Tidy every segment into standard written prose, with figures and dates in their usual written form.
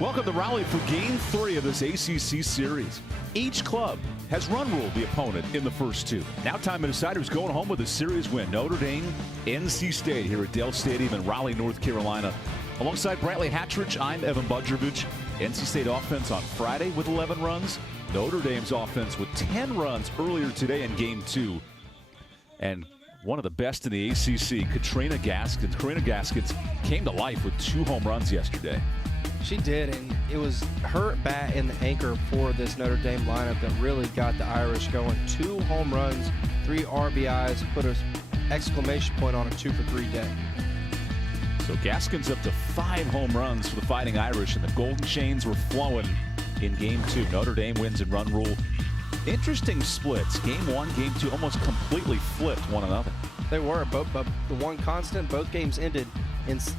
Welcome to Raleigh for Game 3 of this ACC series. Each club has run ruled the opponent in the first two. Now time to decide who's going home with a series win. Notre Dame, NC State here at Dell Stadium in Raleigh, North Carolina. Alongside Brantley Hatridge, I'm Evan Budrovich. NC State offense on Friday with 11 runs. Notre Dame's offense with 10 runs earlier today in Game 2. And one of the best in the ACC, Karina Gaskins. Karina Gaskins came to life with 2 home runs yesterday. She did, and it was her bat and the anchor for this Notre Dame lineup that really got the Irish going. 2 home runs, 3 RBIs, put an exclamation point on a 2-for-3 day. So Gaskins up to 5 home runs for the Fighting Irish, and the Golden Chains were flowing in Game 2. Notre Dame wins in run rule. Interesting splits. Game 1, Game 2 almost completely flipped one another. They were, but the one constant, both games ended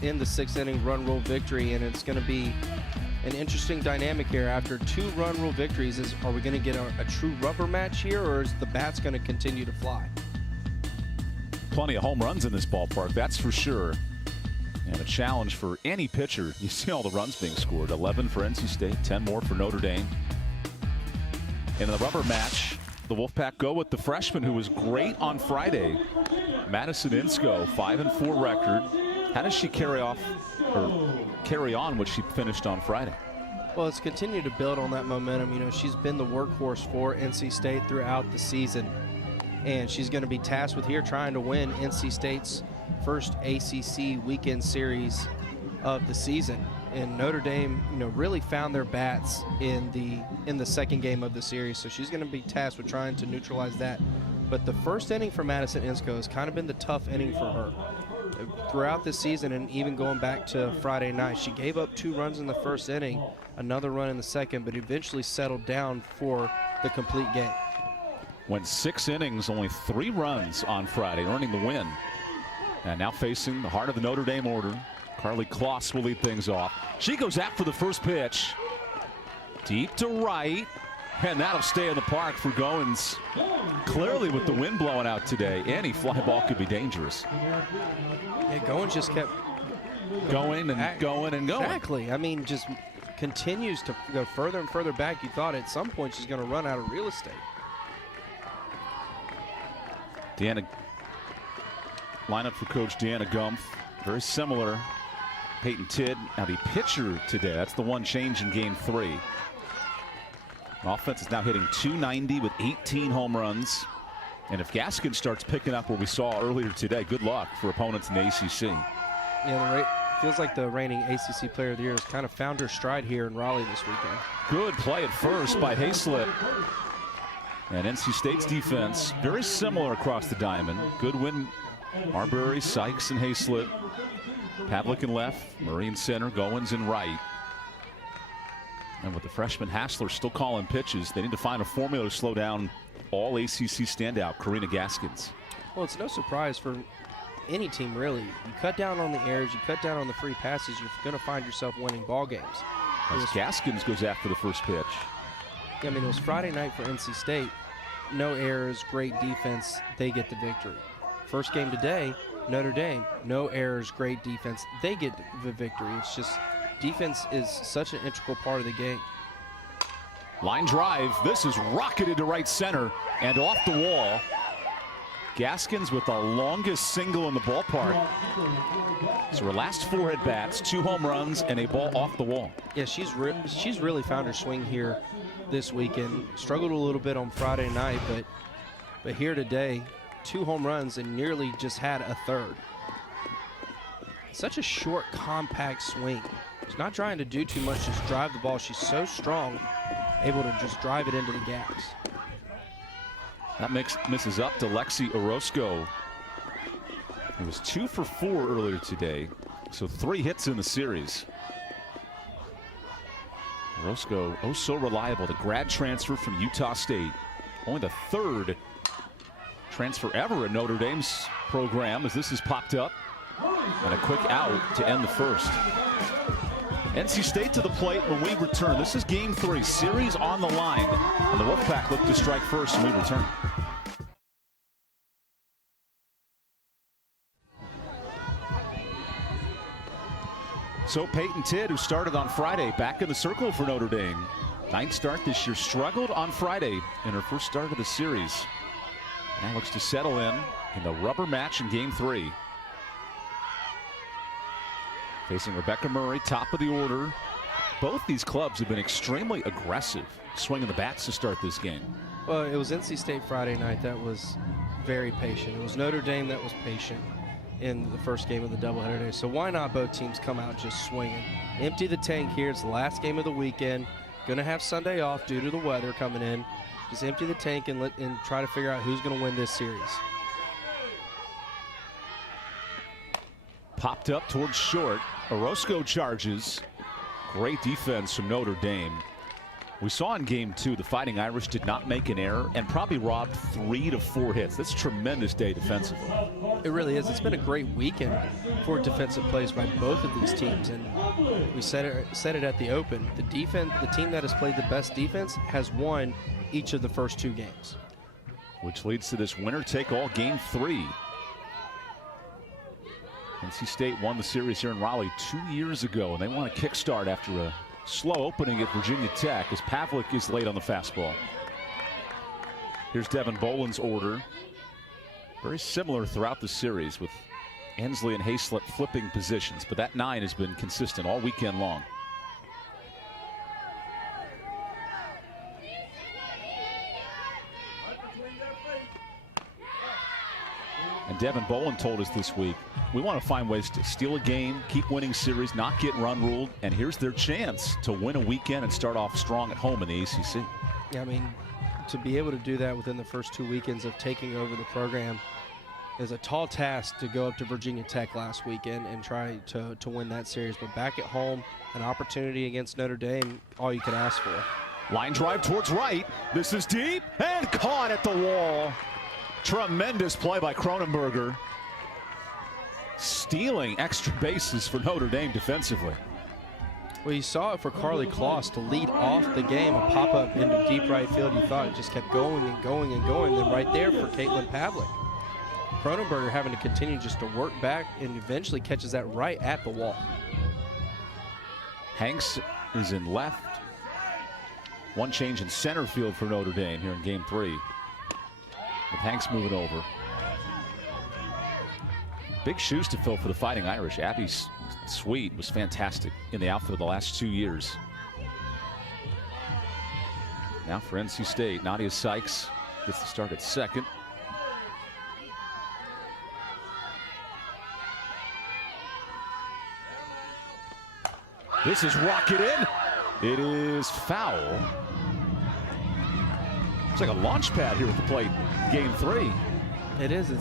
in the 6th inning run rule victory, and it's going to be an interesting dynamic here. After 2 run rule victories, are we going to get a true rubber match here, or is the bats going to continue to fly? Plenty of home runs in this ballpark, that's for sure. And a challenge for any pitcher. You see all the runs being scored. 11 for NC State, 10 more for Notre Dame. In the rubber match, the Wolfpack go with the freshman who was great on Friday. Madison Insco, 5-4 record. How does she carry on what she finished on Friday? Well, it's continued to build on that momentum. You know, she's been the workhorse for NC State throughout the season, and she's going to be tasked with here trying to win NC State's first ACC weekend series of the season. And Notre Dame, you know, really found their bats in the second game of the series, so she's going to be tasked with trying to neutralize that. But the first inning for Madison Insco has kind of been the tough inning for her. Throughout this season, and even going back to Friday night, she gave up 2 runs in the first inning, another run in the second, but eventually settled down for the complete game. Went 6 innings, only 3 runs on Friday, earning the win. And now facing the heart of the Notre Dame order, Carly Kloss will lead things off. She goes after the first pitch. Deep to right. And that'll stay in the park for Goins. Clearly with the wind blowing out today, any fly ball could be dangerous. Yeah, Goins just kept going and going and going. Exactly. I mean, just continues to go further and further back. You thought at some point she's going to run out of real estate. Lineup for Coach Deanna Gumpf. Very similar. Peyton Tidd, now the pitcher today. That's the one change in Game 3. Offense is now hitting .290 with 18 home runs. And if Gaskins starts picking up what we saw earlier today, good luck for opponents in the ACC. Yeah, feels like the reigning ACC Player of the Year has kind of found her stride here in Raleigh this weekend. Good play at first by Hayslip. And NC State's defense, very similar across the diamond. Good win. Marbury, Sykes, and Hayslip. Pavlik in left, Murray in center, Goins in right. And with the freshman Hassler still calling pitches, they need to find a formula to slow down all ACC standout Karina Gaskins. Well, it's no surprise for any team, really. You cut down on the errors, you cut down on the free passes, you're going to find yourself winning ball games. As Gaskins goes after the first pitch. Yeah, I mean, it was Friday night for NC State. No errors, great defense, they get the victory. First game today, Notre Dame, no errors, great defense, they get the victory. It's just defense is such an integral part of the game. Line drive. This is rocketed to right center and off the wall. Gaskins with the longest single in the ballpark. So her last 4 at bats, 2 home runs, and a ball off the wall. Yeah, she's really found her swing here this weekend. Struggled a little bit on Friday night, but here today, 2 home runs and nearly just had a third. Such a short, compact swing. She's not trying to do too much, just drive the ball. She's so strong, able to just drive it into the gaps. That misses up to Lexi Orozco. It was 2 for 4 earlier today, so 3 hits in the series. Orozco, oh so reliable, the grad transfer from Utah State. Only the 3rd transfer ever in Notre Dame's program as this has popped up. And a quick out to end the first. NC State to the plate when we return. This is Game 3, series on the line. And the Wolfpack look to strike first when we return. So Peyton Tidd, who started on Friday, back in the circle for Notre Dame. 9th start this year, struggled on Friday in her first start of the series. Now looks to settle in the rubber match in game 3. Facing Rebecca Murray, top of the order. Both these clubs have been extremely aggressive, swinging the bats to start this game. Well, it was NC State Friday night that was very patient. It was Notre Dame that was patient in the first game of the doubleheader day. So why not both teams come out just swinging? Empty the tank here. It's the last game of the weekend. Going to have Sunday off due to the weather coming in. Just empty the tank and try to figure out who's going to win this series. Popped up towards short. Orozco charges. Great defense from Notre Dame. We saw in game 2 the Fighting Irish did not make an error and probably robbed 3 to 4 hits. That's a tremendous day defensively. It really is. It's been a great weekend for defensive plays by both of these teams, and we said it at the open. The team that has played the best defense has won each of the first 2 games. Which leads to this winner-take-all game 3. NC State won the series here in Raleigh 2 years ago, and they want to kickstart after a slow opening at Virginia Tech as Pavlik is late on the fastball. Here's Devin Boland's order. Very similar throughout the series with Ansley and Hayslip flipping positions, but that 9 has been consistent all weekend long. And Devin Boland told us this week, we want to find ways to steal a game, keep winning series, not get run ruled, and here's their chance to win a weekend and start off strong at home in the ACC. Yeah, I mean, to be able to do that within the first 2 weekends of taking over the program is a tall task to go up to Virginia Tech last weekend and try to win that series. But back at home, an opportunity against Notre Dame, all you could ask for. Line drive towards right. This is deep and caught at the wall. Tremendous play by Cronenberger. Stealing extra bases for Notre Dame defensively. Well, you saw it for Carly Kloss to lead off the game, a pop-up into deep right field. You thought it just kept going and going and going. Then right there for Caitlin Pavlik. Cronenberger having to continue just to work back and eventually catches that right at the wall. Hanks is in left. One change in center field for Notre Dame here in game 3. With Hanks moving over. Big shoes to fill for the Fighting Irish. Abby Sweet was fantastic in the outfield the last 2 years. Now for NC State, Nadia Sykes gets the start at second. This is rocketed in. It is foul. It's like a launch pad here at the plate. Game 3. It is.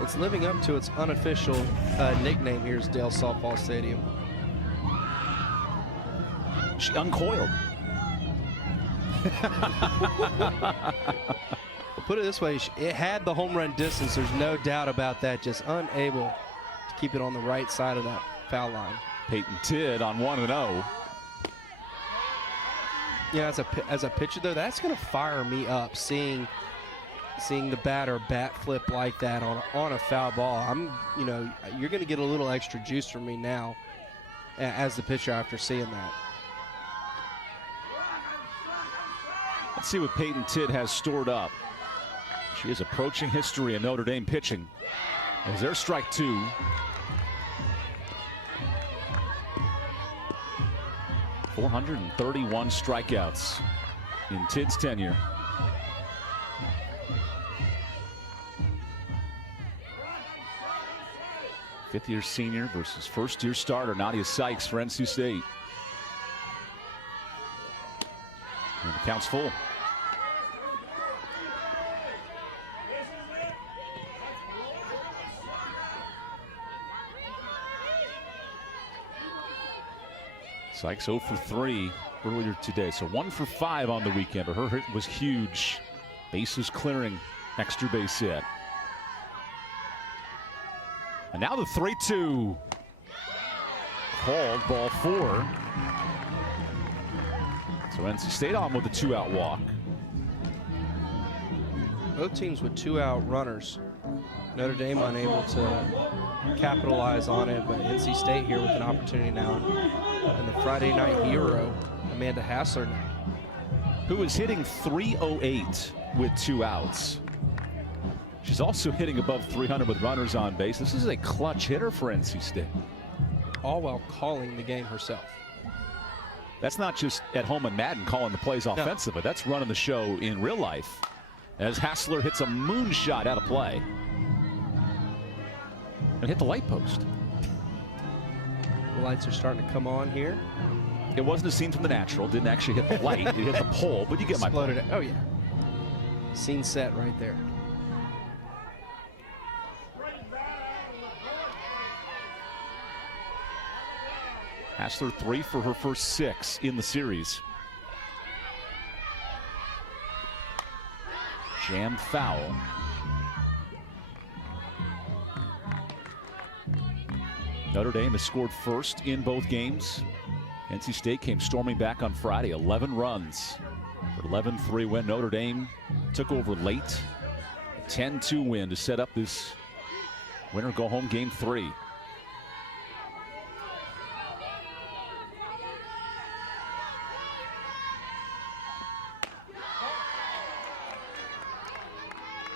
It's living up to its unofficial nickname here is Dale Softball Stadium. She uncoiled. Put it this way, it had the home run distance. There's no doubt about that. Just unable to keep it on the right side of that foul line. Peyton Tidd on 1-0. Yeah, as a pitcher though, that's going to fire me up seeing the batter bat flip like that on a foul ball. You're going to get a little extra juice from me now as the pitcher after seeing that. Let's see what Peyton Tidd has stored up. She is approaching history in Notre Dame pitching. As there's strike 2. .431 strikeouts in Tidd's tenure. Fifth-year senior versus first-year starter Nadia Sykes for NC State. And the count's full. Sykes 0 for 3 earlier today, so 1 for 5 on the weekend. Her hit was huge. Bases clearing, extra base hit. And now the 3-2. Called ball 4. So NC State on with a 2-out walk. Both teams with 2-out runners Notre Dame unable to capitalize on it, but NC State here with an opportunity now. And the Friday night hero, Amanda Hassler now, who is hitting .308 with 2 outs. She's also hitting above .300 with runners on base. This is a clutch hitter for NC State. All while calling the game herself. That's not just at home in Madden calling the plays offensive, but that's running the show in real life. As Hassler hits a moonshot out of play and hit the light post. The lights are starting to come on here. It wasn't a scene from The Natural. Didn't actually hit the light. It hit the pole, but you get my point. Oh, yeah. Scene set right there. Hassler 3 for her first 6 in the series. Jammed foul. Notre Dame has scored first in both games. NC State came storming back on Friday, 11 runs. For 11-3 win. Notre Dame took over late. A 10-2 win to set up this winner-go-home game 3.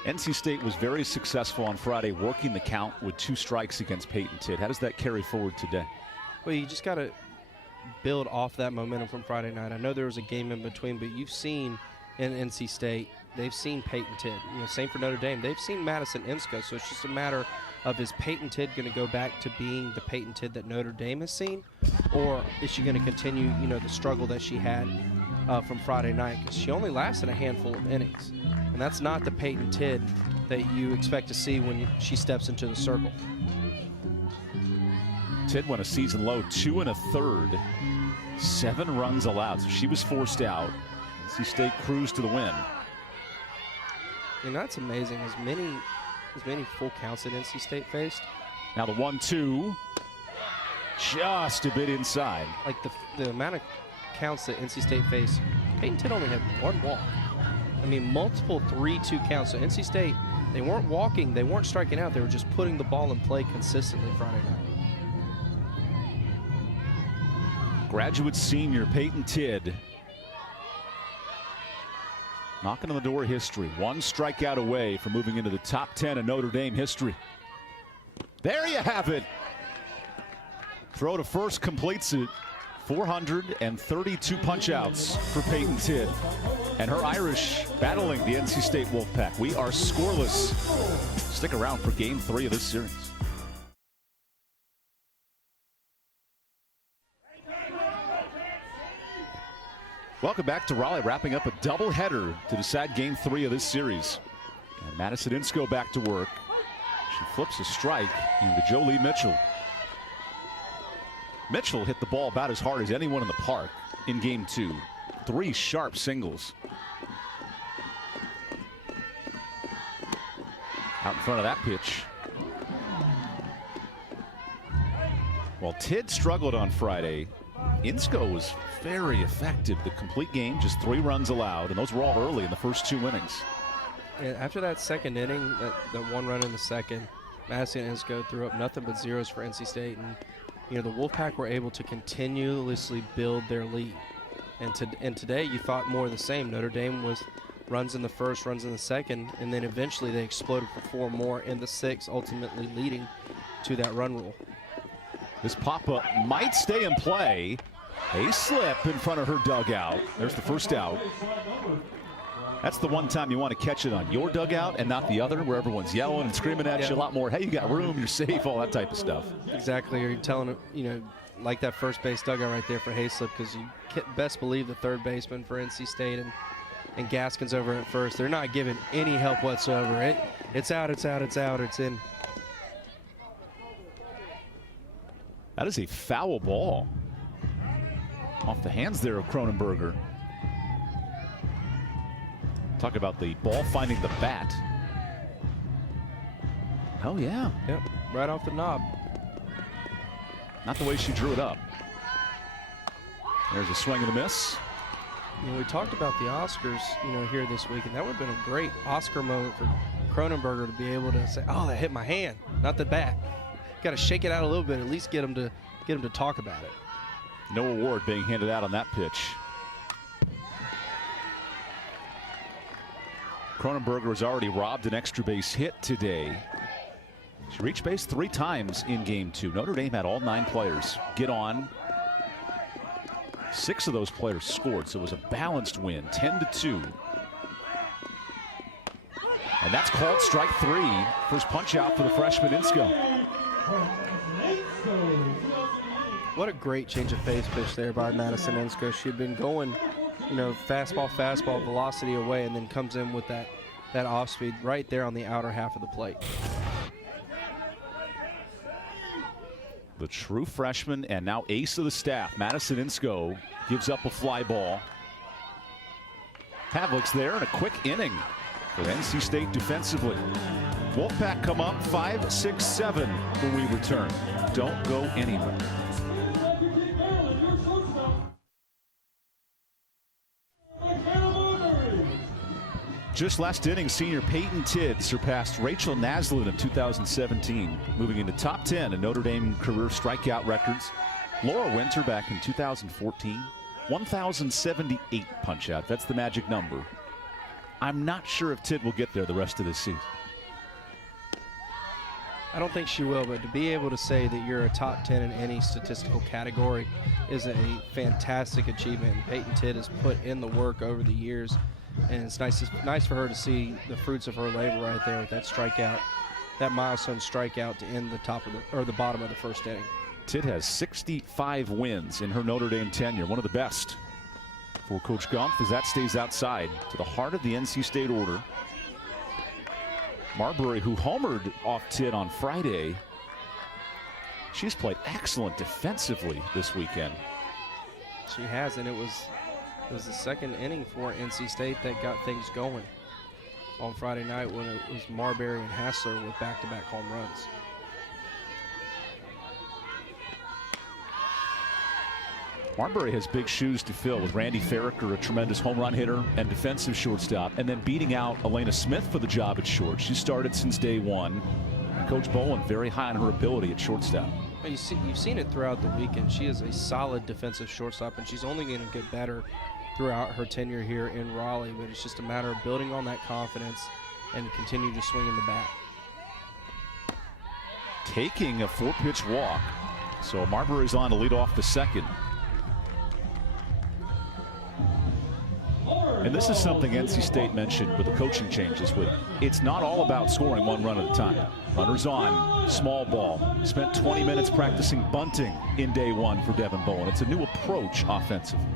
NC State was very successful on Friday working the count with 2 strikes against Payton Tidd. How does that carry forward today? Well, you just got to build off that momentum from Friday night. I know there was a game in between, but you've seen in NC State, they've seen Payton Tidd. You know, same for Notre Dame. They've seen Madison Insco, so it's just a matter of, is Payton Tidd going to go back to being the Payton Tidd that Notre Dame has seen, or is she going to continue, you know, the struggle that she had from Friday night? Because she only lasted a handful of innings, and that's not the Payton Tidd that you expect to see when she steps into the circle. Tidd went a season low 2 1/3, 7 runs allowed, so she was forced out. NC State cruised to the win. And that's amazing. As many full counts that NC State faced. Now the 1-2, just a bit inside. Like the amount of counts that NC State faced, Payton Tidd only had 1 walk. I mean, multiple 3-2 counts. So NC State, they weren't walking, they weren't striking out, they were just putting the ball in play consistently Friday night. Graduate senior Payton Tidd knocking on the door of history. 1 strikeout away from moving into the top 10 in Notre Dame history. There you have it. Throw to first completes it. 432 punch-outs for Payton Tidd. And her Irish battling the NC State Wolfpack. We are scoreless. Stick around for game 3 of this series. Welcome back to Raleigh, wrapping up a doubleheader to decide game 3 of this series. And Madison Insco back to work. She flips a strike into Joley Mitchell. Mitchell hit the ball about as hard as anyone in the park in game 2. 3 sharp singles. Out in front of that pitch. While Tidd struggled on Friday, Insco was very effective. The complete game, just 3 runs allowed, and those were all early in the first 2 innings. Yeah, after that second inning, that 1 run in the second, Madison Insco threw up nothing but zeros for NC State, and you know the Wolfpack were able to continuously build their lead. And today you thought more of the same. Notre Dame was runs in the first, runs in the second, and then eventually they exploded for 4 more in the 6th, ultimately leading to that run rule. This pop-up might stay in play. A slip in front of her dugout. There's the first out. That's the one time you want to catch it on your dugout and not the other, where everyone's yelling and screaming at you a lot more. Hey, you got room, you're safe, all that type of stuff. Exactly. You're telling, you know, like that first base dugout right there for Hayslip, because you best believe the third baseman for NC State and Gaskins over at first, they're not giving any help whatsoever. It's out, it's out, it's out, it's in. That is a foul ball. Off the hands there of Cronenberger. Talk about the ball finding the bat. Oh, yeah. Yep, right off the knob. Not the way she drew it up. There's a swing and a miss. You know, we talked about the Oscars, you know, here this week, and that would have been a great Oscar moment for Cronenberger to be able to say, oh, that hit my hand, not the bat. Got to shake it out a little bit, at least get him to talk about it. No award being handed out on that pitch. Cronenberger has already robbed an extra base hit today. She reached base 3 times in game 2. Notre Dame had all 9 players get on. 6 of those players scored, so it was a balanced win, 10-2. And that's called strike 3. First punch out for the freshman Insco. What a great change of pace pitch there by Madison Insco. She had been going, fastball, velocity away, and then comes in with that off speed right there on the outer half of the plate. The true freshman and now ace of the staff, Madison Insco, gives up a fly ball. Pavlik's there in a quick inning for NC State defensively. Wolfpack come up 5-6-7 when we return. Don't go anywhere. Just last inning, senior Peyton Tidd surpassed Rachel Naslin of 2017, moving into top 10 in Notre Dame career strikeout records. Laura Winter back in 2014, 1,078 punch out. That's the magic number. I'm not sure if Tidd will get there the rest of this season. I don't think she will, but to be able to say that you're a top 10 in any statistical category is a fantastic achievement. And Peyton Tidd has put in the work over the years. And it's nice for her to see the fruits of her labor right there with that strikeout, that milestone strikeout to end the bottom of the first inning. Tidd has 65 wins in her Notre Dame tenure, one of the best for Coach Gumpf as that stays outside to the heart of the NC State order. Marbury, who homered off Tidd on Friday, she's played excellent defensively this weekend. She has, and it was the second inning for NC State that got things going on Friday night when it was Marbury and Hassler with back-to-back home runs. Marbury has big shoes to fill with Randy Farricker, a tremendous home run hitter and defensive shortstop, and then beating out Elena Smith for the job at short. She started since day one. And Coach Bowen very high on her ability at shortstop. You've seen it throughout the weekend. She is a solid defensive shortstop, and she's only going to get better throughout her tenure here in Raleigh, but it's just a matter of building on that confidence and continue to swing in the bat. Taking a 4-pitch walk. So Marbury's on to lead off the second. And this is something NC State mentioned with the coaching changes. It's not all about scoring 1 run at a time. Runners on, small ball. Spent 20 minutes practicing bunting in day 1 for Devin Bowen. It's a new approach offensively.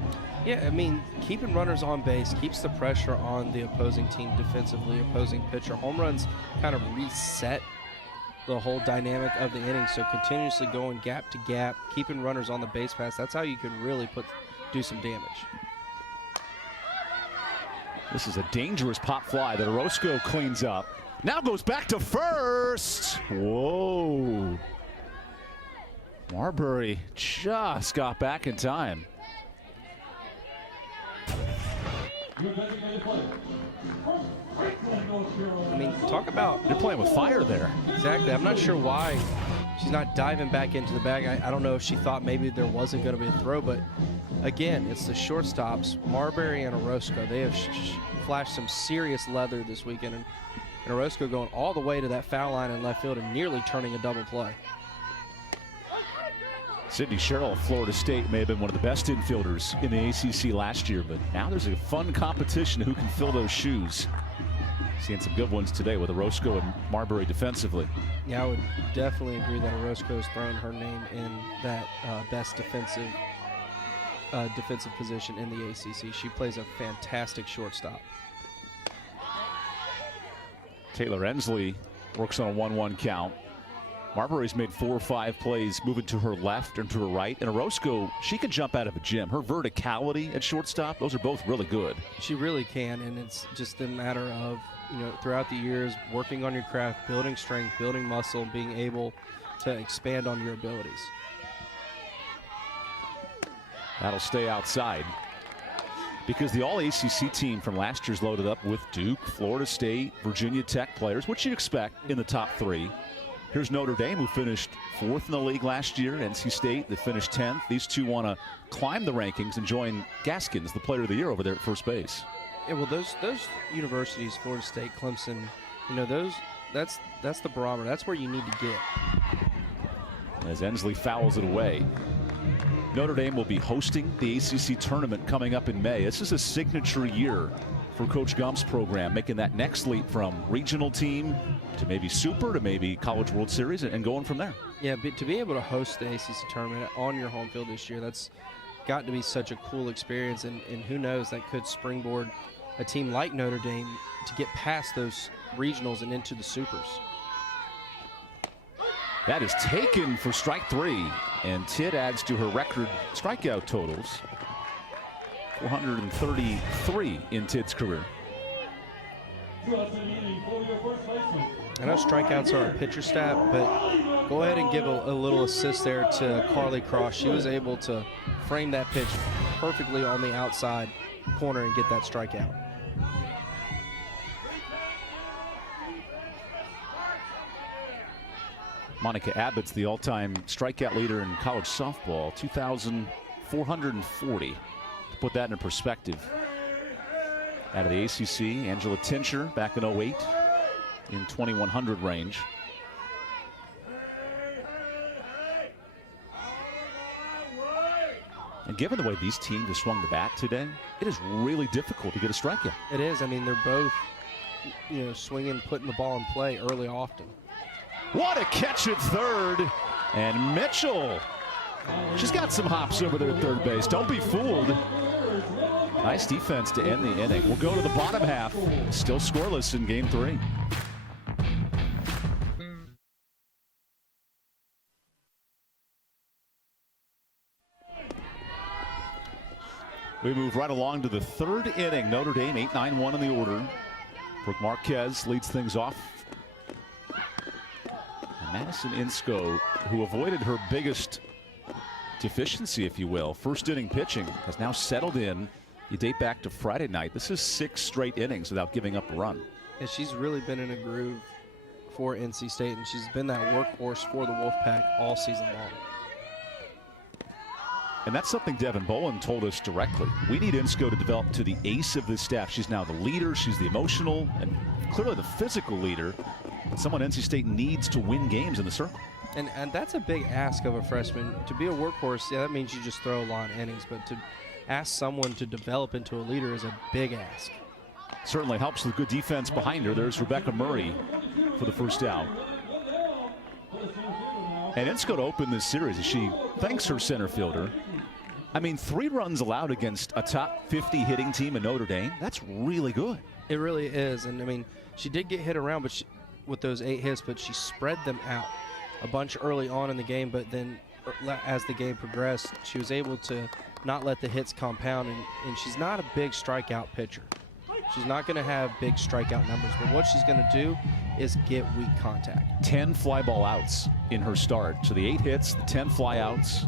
Yeah, I mean, keeping runners on base keeps the pressure on the opposing team defensively, opposing pitcher. Home runs kind of reset the whole dynamic of the inning, so continuously going gap to gap, keeping runners on the base pass, that's how you can really do some damage. This is a dangerous pop fly that Orozco cleans up. Now goes back to first. Whoa. Marbury just got back in time. I mean, talk about... They're playing with fire there. Exactly. I'm not sure why she's not diving back into the bag. I don't know if she thought maybe there wasn't going to be a throw, but again, it's the shortstops, Marbury and Orozco. They have flashed some serious leather this weekend, and Orozco going all the way to that foul line in left field and nearly turning a double play. Sydney Sherrill of Florida State may have been one of the best infielders in the ACC last year, but now there's a fun competition who can fill those shoes. Seeing some good ones today with Orozco and Marbury defensively. Yeah, I would definitely agree that Orozco has thrown her name in that best defensive position in the ACC. She plays a fantastic shortstop. Taylor Ensley works on a 1-1 count. Marbury's made 4 or 5 plays moving to her left and to her right. And Orozco, she can jump out of a gym. Her verticality at shortstop, those are both really good. She really can, and it's just a matter of, throughout the years, working on your craft, building strength, building muscle, and being able to expand on your abilities. That'll stay outside. because the All-ACC team from last year's loaded up with Duke, Florida State, Virginia Tech players, which you'd expect in the top 3. Here's Notre Dame, who finished 4th in the league last year. NC State, that finished 10th. These two want to climb the rankings and join Gaskins, the player of the year over there at first base. Yeah, well, those universities, Florida State, Clemson, that's the barometer. That's where you need to get. As Ensley fouls it away. Notre Dame will be hosting the ACC tournament coming up in May. This is a signature year for Coach Gump's program, making that next leap from regional team to maybe Super to maybe College World Series and going from there. Yeah, but to be able to host the ACC tournament on your home field this year, that's got to be such a cool experience, and who knows, that could springboard a team like Notre Dame to get past those regionals and into the Supers. That is taken for strike 3, and Tidd adds to her record strikeout totals. 433 in Tidd's career. I know strikeouts are a pitcher stat, but go ahead and give a little assist there to Carly Cross. She was able to frame that pitch perfectly on the outside corner and get that strikeout. Monica Abbott's the all-time strikeout leader in college softball, 2,440. To put that in perspective, out of the ACC, Angela Tincher back in 08 in 2,100 range. And given the way these teams have swung the bat today, it is really difficult to get a strikeout. It is. I mean, they're both, swinging, putting the ball in play early often. What a catch at third. And Mitchell, she's got some hops over there at third base. Don't be fooled. Nice defense to end the inning. We'll go to the bottom half. Still scoreless in game 3. We move right along to the 3rd inning. Notre Dame 8-9-1 in the order. Brooke Marquez leads things off. And Madison Insco, who avoided her biggest deficiency, if you will, first inning pitching, has now settled in. You date back to Friday night. This is 6 straight innings without giving up a run. And she's really been in a groove for NC State, and she's been that workhorse for the Wolfpack all season long. And that's something Devin Bowen told us directly. We need Insco to develop to the ace of this staff. She's now the leader. She's the emotional and clearly the physical leader. Someone NC State needs to win games in the circle. And that's a big ask of a freshman. To be a workhorse, yeah, that means you just throw a lot of innings. But to ask someone to develop into a leader is a big ask. Certainly helps with good defense behind her. There's Rebecca Murray for the first out. And Insco to open this series as she thanks her center fielder. I mean, 3 runs allowed against a top 50 hitting team in Notre Dame. That's really good. It really is. And I mean, she did get hit around with those 8 hits, but she spread them out a bunch early on in the game. But then as the game progressed, she was able to not let the hits compound. And she's not a big strikeout pitcher. She's not going to have big strikeout numbers, but what she's going to do is get weak contact. 10 fly ball outs in her start. So the 8 hits, the 10 fly outs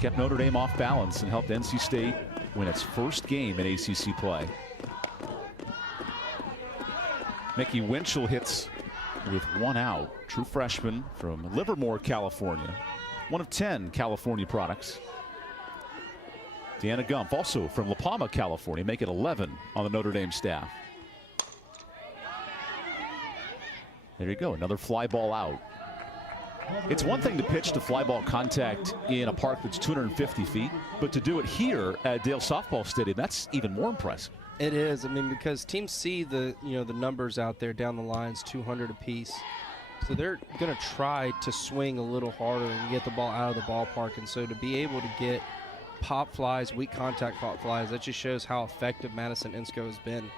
kept Notre Dame off balance and helped NC State win its first game in ACC play. Mickey Winchell hits with 1 out. True freshman from Livermore, California. One of 10 California products. Deanna Gumpf, also from La Palma, California, make it 11 on the Notre Dame staff. There you go, another fly ball out. It's one thing to pitch to fly ball contact in a park that's 250 feet, but to do it here at Dale Softball Stadium, that's even more impressive. It is. I mean, because teams see the the numbers out there down the lines, 200 apiece. So they're going to try to swing a little harder and get the ball out of the ballpark. And so to be able to get pop flies, weak contact pop flies, that just shows how effective Madison Insco has been.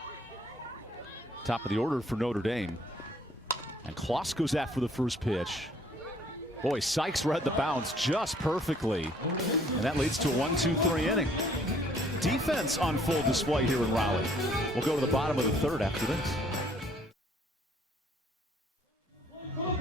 Top of the order for Notre Dame. And Kloss goes after the first pitch. Boy, Sykes read the bounce just perfectly. And that leads to a 1-2-3 inning. Defense on full display here in Raleigh. We'll go to the bottom of the 3rd after this. From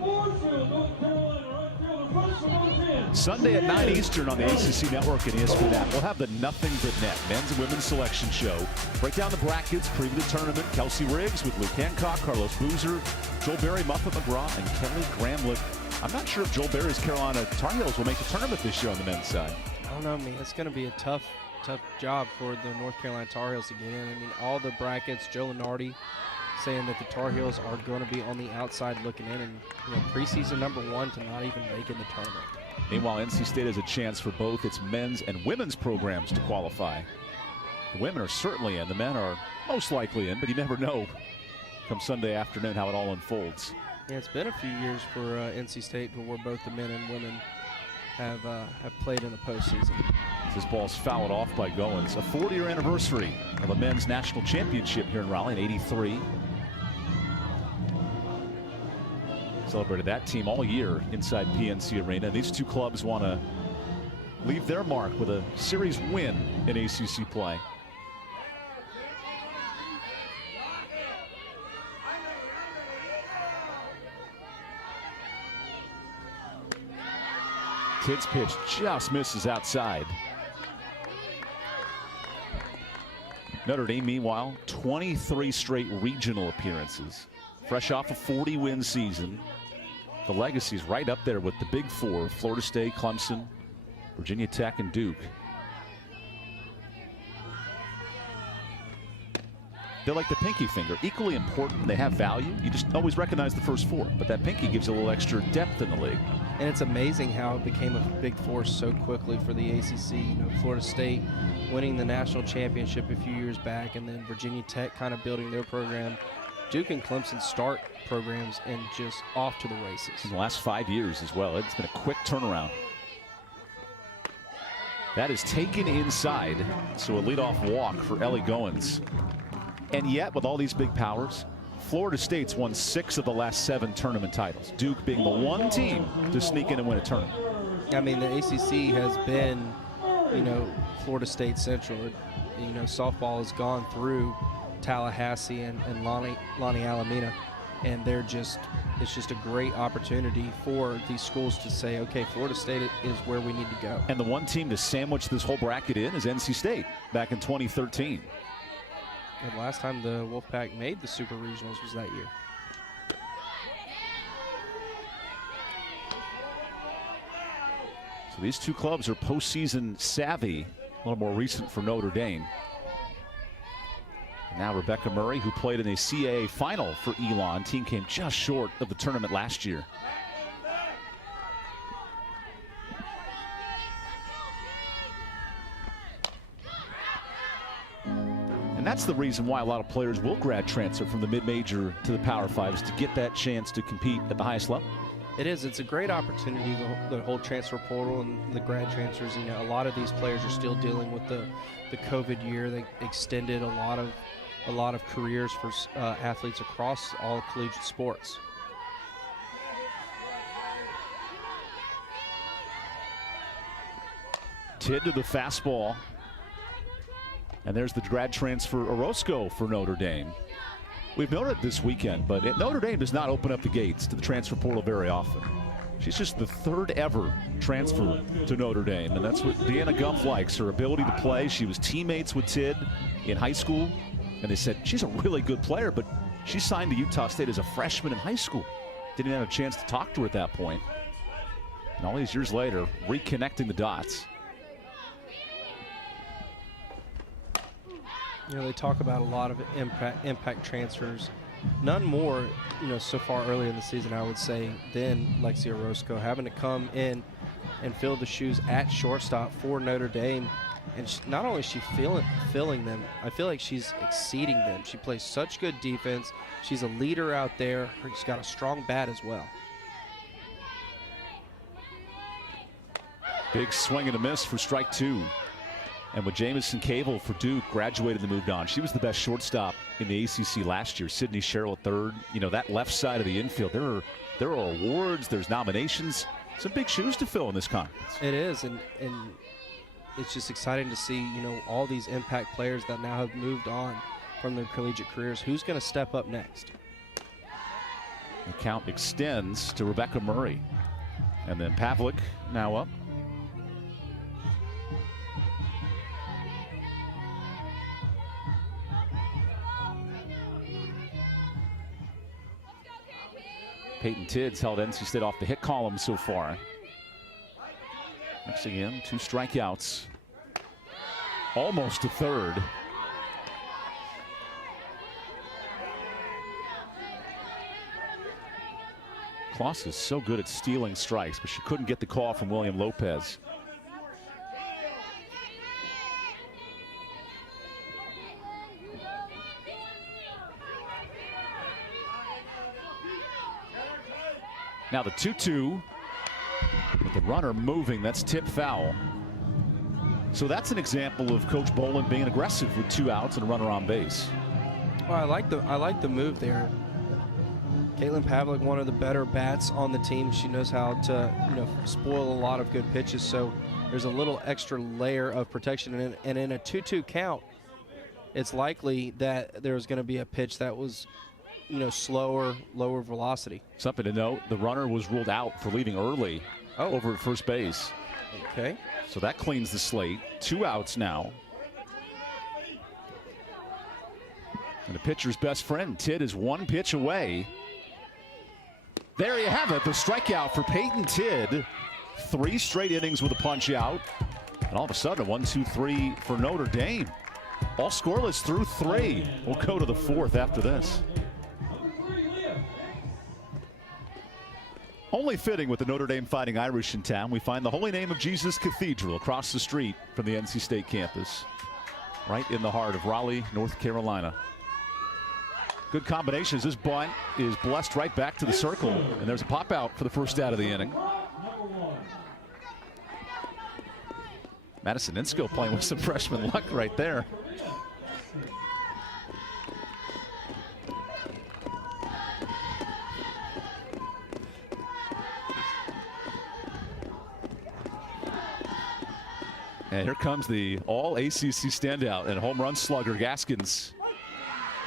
Mooresville, North Carolina, right fielder, freshman number 10, Sunday at 9 Eastern on the ACC Network and ESPN app. We'll have the Nothing But Net men's and women's selection show. Break down the brackets, preview the tournament. Kelsey Riggs with Luke Hancock, Carlos Boozer, Joel Berry, Muffet McGraw, and Kelly Gramlich. I'm not sure if Joel Berry's Carolina Tar Heels will make the tournament this year on the men's side. I don't know, man. It's going to be a tough job for the North Carolina Tar Heels to get in. I mean, all the brackets, Joe Lenardi saying that the Tar Heels are going to be on the outside looking in, and preseason #1 to not even make in the tournament. Meanwhile, NC State has a chance for both its men's and women's programs to qualify. The women are certainly in. The men are most likely in, but you never know come Sunday afternoon how it all unfolds. Yeah, it's been a few years for NC State where both the men and women have played in the postseason. This ball's fouled off by Goins. A 40-year anniversary of a men's national championship here in Raleigh in '83. Celebrated that team all year inside PNC Arena. These two clubs want to leave their mark with a series win in ACC play. Tidd's pitch just misses outside. Notre Dame, meanwhile, 23 straight regional appearances. Fresh off a 40-win season. The legacy's right up there with the Big Four: Florida State, Clemson, Virginia Tech, and Duke. They're like the pinky finger, equally important. They have value. You just always recognize the first four, but that pinky gives you a little extra depth in the league. And it's amazing how it became a Big Four so quickly for the ACC. Florida State winning the national championship a few years back, and then Virginia Tech kind of building their program. Duke and Clemson start programs and just off to the races. In the last 5 years as well. It's been a quick turnaround. That is taken inside, so a leadoff walk for Ellie Goins. And yet, with all these big powers, Florida State's won 6 of the last 7 tournament titles. Duke being the one team to sneak in and win a tournament. I mean, the ACC has been, Florida State Central. Softball has gone through Tallahassee and Lonnie Alameda, and it's just a great opportunity for these schools to say, okay, Florida State is where we need to go. And the one team to sandwich this whole bracket in is NC State back in 2013. And the last time the Wolfpack made the Super Regionals was that year. So these two clubs are postseason savvy, a little more recent for Notre Dame. Now Rebecca Murray, who played in a CAA final for Elon. Team came just short of the tournament last year. And that's the reason why a lot of players will grad transfer from the mid-major to the Power Five, is to get that chance to compete at the highest level. It is. It's a great opportunity, the whole transfer portal and the grad transfers. A lot of these players are still dealing with the COVID year. They extended a lot of careers for athletes across all collegiate sports. Tidd to the fastball. And there's the grad transfer Orozco for Notre Dame. We've noted this weekend, but Notre Dame does not open up the gates to the transfer portal very often. She's just the 3rd ever transfer to Notre Dame, and that's what Deanna Gumpf likes, her ability to play. She was teammates with Tidd in high school, and they said she's a really good player, but she signed to Utah State as a freshman in high school. Didn't have a chance to talk to her at that point. And all these years later, reconnecting the dots. They talk about a lot of impact transfers. None more, so far early in the season, I would say, than Lexi Orozco, having to come in and fill the shoes at shortstop for Notre Dame. And not only is she filling them, I feel like she's exceeding them. She plays such good defense. She's a leader out there. She's got a strong bat as well. Big swing and a miss for strike 2. And with Jamison Cable for Duke, graduated and moved on. She was the best shortstop in the ACC last year. Sydney Sherrill at 3rd. That left side of the infield, there are awards, there's nominations. Some big shoes to fill in this conference. It is, and it's just exciting to see, all these impact players that now have moved on from their collegiate careers. Who's going to step up next? The count extends to Rebecca Murray. And then Pavlik now up. Peyton Tidd's held NC State off the hit column so far. Next again, 2 strikeouts. Almost to third. Kloss is so good at stealing strikes, but she couldn't get the call from William Lopez. Now the 2-2 with the runner moving. That's tip foul. So that's an example of Coach Boland being aggressive with 2 outs and a runner on base. Well, I like the move there. Caitlin Pavlik, one of the better bats on the team. She knows how to, spoil a lot of good pitches. So there's a little extra layer of protection. And in a 2-2 count, it's likely that there's going to be a pitch that was, slower, lower velocity. Something to note: the runner was ruled out for leaving early over at first base. Okay. So that cleans the slate. 2 outs now. And the pitcher's best friend, Tidd, is 1 pitch away. There you have it, the strikeout for Peyton Tidd. 3 straight innings with a punch out. And all of a sudden, a 1-2-3 for Notre Dame. All scoreless through 3. We'll go to the 4th after this. Only fitting with the Notre Dame Fighting Irish in town, we find the Holy Name of Jesus Cathedral across the street from the NC State campus. Right in the heart of Raleigh, North Carolina. Good combinations. This bunt is blessed right back to the circle, and there's a pop out for the first out of the inning. Madison Insko playing with some freshman luck right there. And here comes the all-ACC standout and home run slugger, Gaskins.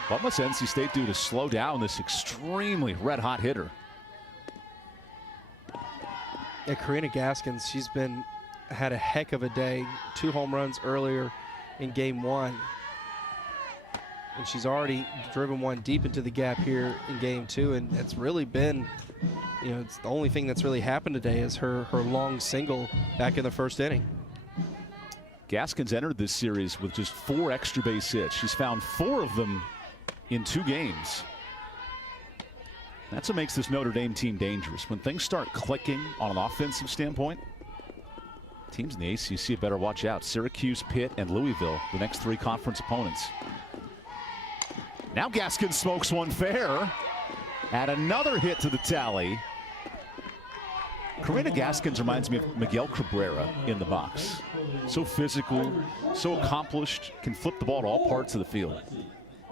What must NC State do to slow down this extremely red-hot hitter? Yeah, Karina Gaskins, she's had a heck of a day. 2 home runs earlier in game 1. And she's already driven 1 deep into the gap here in game 2. And it's really been, it's the only thing that's really happened today is her long single back in the first inning. Gaskins entered this series with just 4 extra base hits. She's found 4 of them in 2 games. That's what makes this Notre Dame team dangerous. When things start clicking on an offensive standpoint, teams in the ACC better watch out. Syracuse, Pitt, and Louisville, the next 3 conference opponents. Now Gaskins smokes one fair. Add another hit to the tally. Karina Gaskins reminds me of Miguel Cabrera in the box. So physical, so accomplished, can flip the ball to all parts of the field.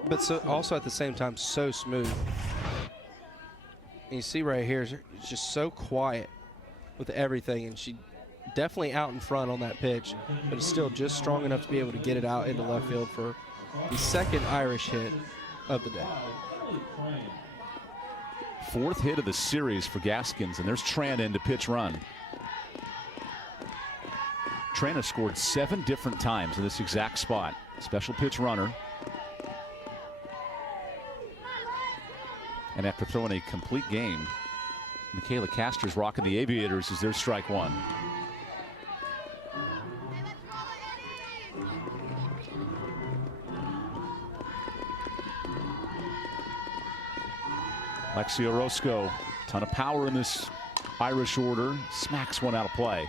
But so also at the same time, so smooth. And you see right here, it's just so quiet with everything. And she definitely out in front on that pitch, but it's still just strong enough to be able to get it out into left field for the 2nd Irish hit of the day. 4th hit of the series for Gaskins, and there's Tran in to pitch run. Tran has scored 7 different times in this exact spot. Special pitch runner. And after throwing a complete game, Michaela Castor's rocking the Aviators as their strike 1. Lexi Orozco, ton of power in this Irish order, smacks one out of play.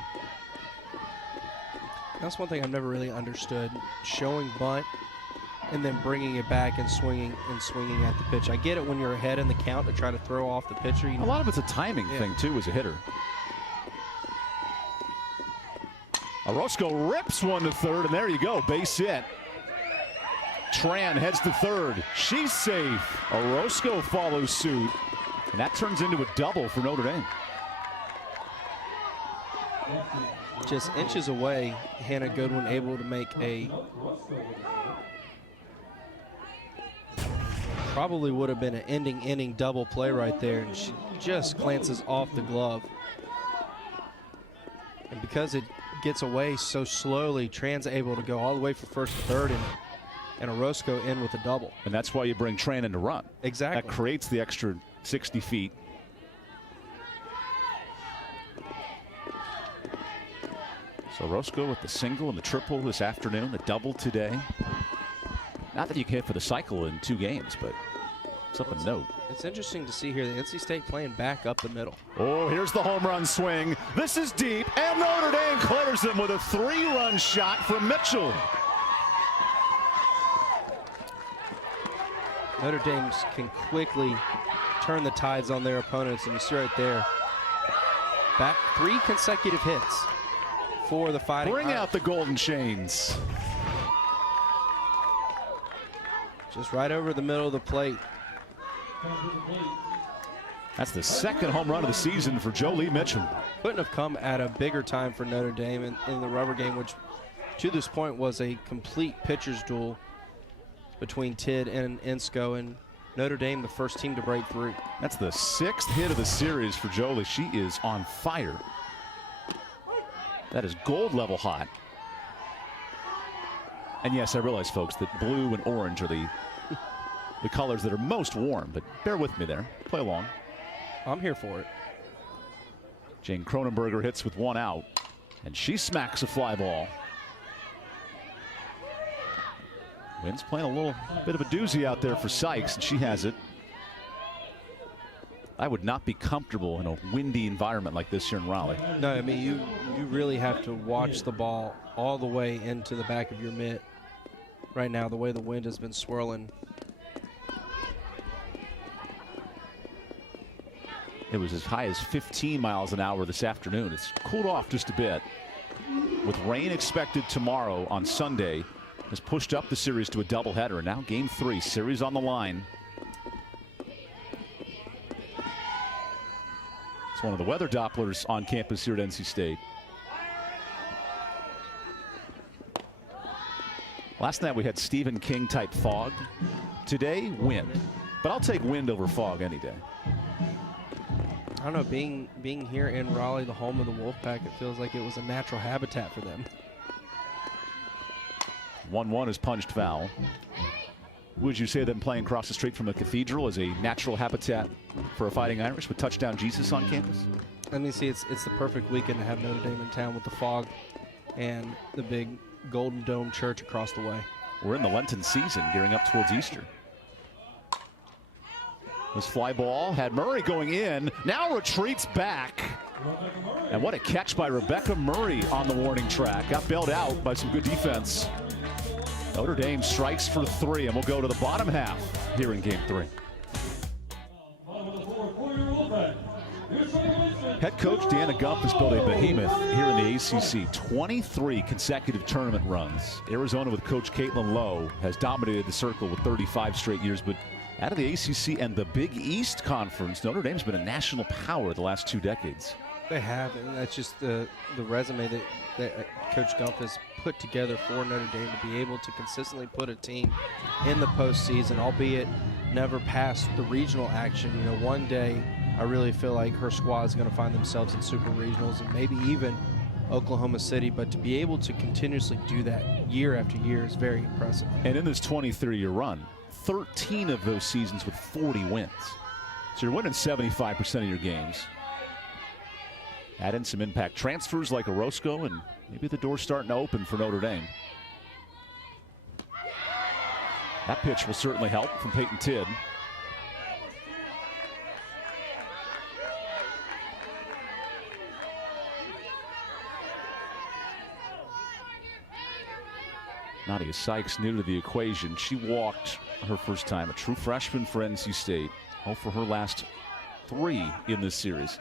That's one thing I've never really understood. Showing bunt and then bringing it back and swinging at the pitch. I get it when you're ahead in the count to try to throw off the pitcher. A lot of it's a timing thing too as a hitter. Orozco rips one to third, and there you go, base hit. Tran heads to third. She's safe. Orozco follows suit, and that turns into a double for Notre Dame. Just inches away, Hannah Goodwin able to make a probably would have been an ending inning double play right there, and she just glances off the glove. And because it gets away so slowly, Tran's able to go all the way for first to third, and Orozco in with a double. And that's why you bring Tran in to run. Exactly. That creates the extra 60 feet. So Orozco with the single and the triple this afternoon, the double today. Not that you can hit for the cycle in 2 games, but something to note. It's interesting to see here the NC State playing back up the middle. Oh, here's the home run swing. This is deep, and Notre Dame clears him with a 3-run shot from Mitchell. Notre Dame can quickly turn the tides on their opponents, and you see right there, back 3 consecutive hits for the Fighting Bring Irish. out the golden chains. Just right over the middle of the plate. That's the 2nd home run of the season for Joley Mitchell. Couldn't have come at a bigger time for Notre Dame in the rubber game, which to this point was a complete pitcher's duel between Tid and Insco, and Notre Dame the first team to break through. That's the 6th hit of the series for Joley. She is on fire. That is gold level hot. And yes, I realize, folks, that blue and orange are the colors that are most warm, but bear with me there. Play along. I'm here for it. Jane Cronenberger hits with 1 out, and she smacks a fly ball. Wynn's playing a little bit of a doozy out there for Sykes, and she has it. I would not be comfortable in a windy environment like this here in Raleigh. No, I mean, you really have to watch the ball all the way into the back of your mitt right now, the way the wind has been swirling. It was as high as 15 miles an hour this afternoon. It's cooled off just a bit. With rain expected tomorrow on Sunday, has pushed up the series to a doubleheader. And now game 3, series on the line. It's one of the weather Dopplers on campus here at NC State. Last night we had Stephen King type fog. Today, wind. But I'll take wind over fog any day. I don't know, being here in Raleigh, the home of the Wolfpack, it feels like it was a natural habitat for them. 1-1 is punched foul. Would you say them playing across the street from a cathedral is a natural habitat for a Fighting Irish with Touchdown Jesus on campus? Let me see, it's the perfect weekend to have Notre Dame in town with the fog and the big Golden Dome church across the way. We're in the Lenten season, gearing up towards Easter. This fly ball had Murray going in, now retreats back. And what a catch by Rebecca Murray on the warning track. Got bailed out by some good defense. Notre Dame strikes for 3, and we'll go to the bottom half here in game 3. Head coach Deanna Gumpf has built a behemoth here in the ACC. 23 consecutive tournament runs. Arizona with coach Caitlin Lowe has dominated the circle with 35 straight years, but out of the ACC and the Big East Conference, Notre Dame's been a national power the last 2 decades. They have, and that's just the resume that Coach Gumpf has put together for Notre Dame to be able to consistently put a team in the postseason, albeit never past the regional action. You know, one day I really feel like her squad is going to find themselves in super regionals and maybe even Oklahoma City, but to be able to continuously do that year after year is very impressive. And in this 23-year run, 13 of those seasons with 40 wins. So you're winning 75% of your games. Add in some impact transfers like Orozco, and maybe the door's starting to open for Notre Dame. That pitch will certainly help from Peyton Tidd. Nadia Sykes new to the equation. She walked her first time, a true freshman for NC State. Oh, for her last 3 in this series.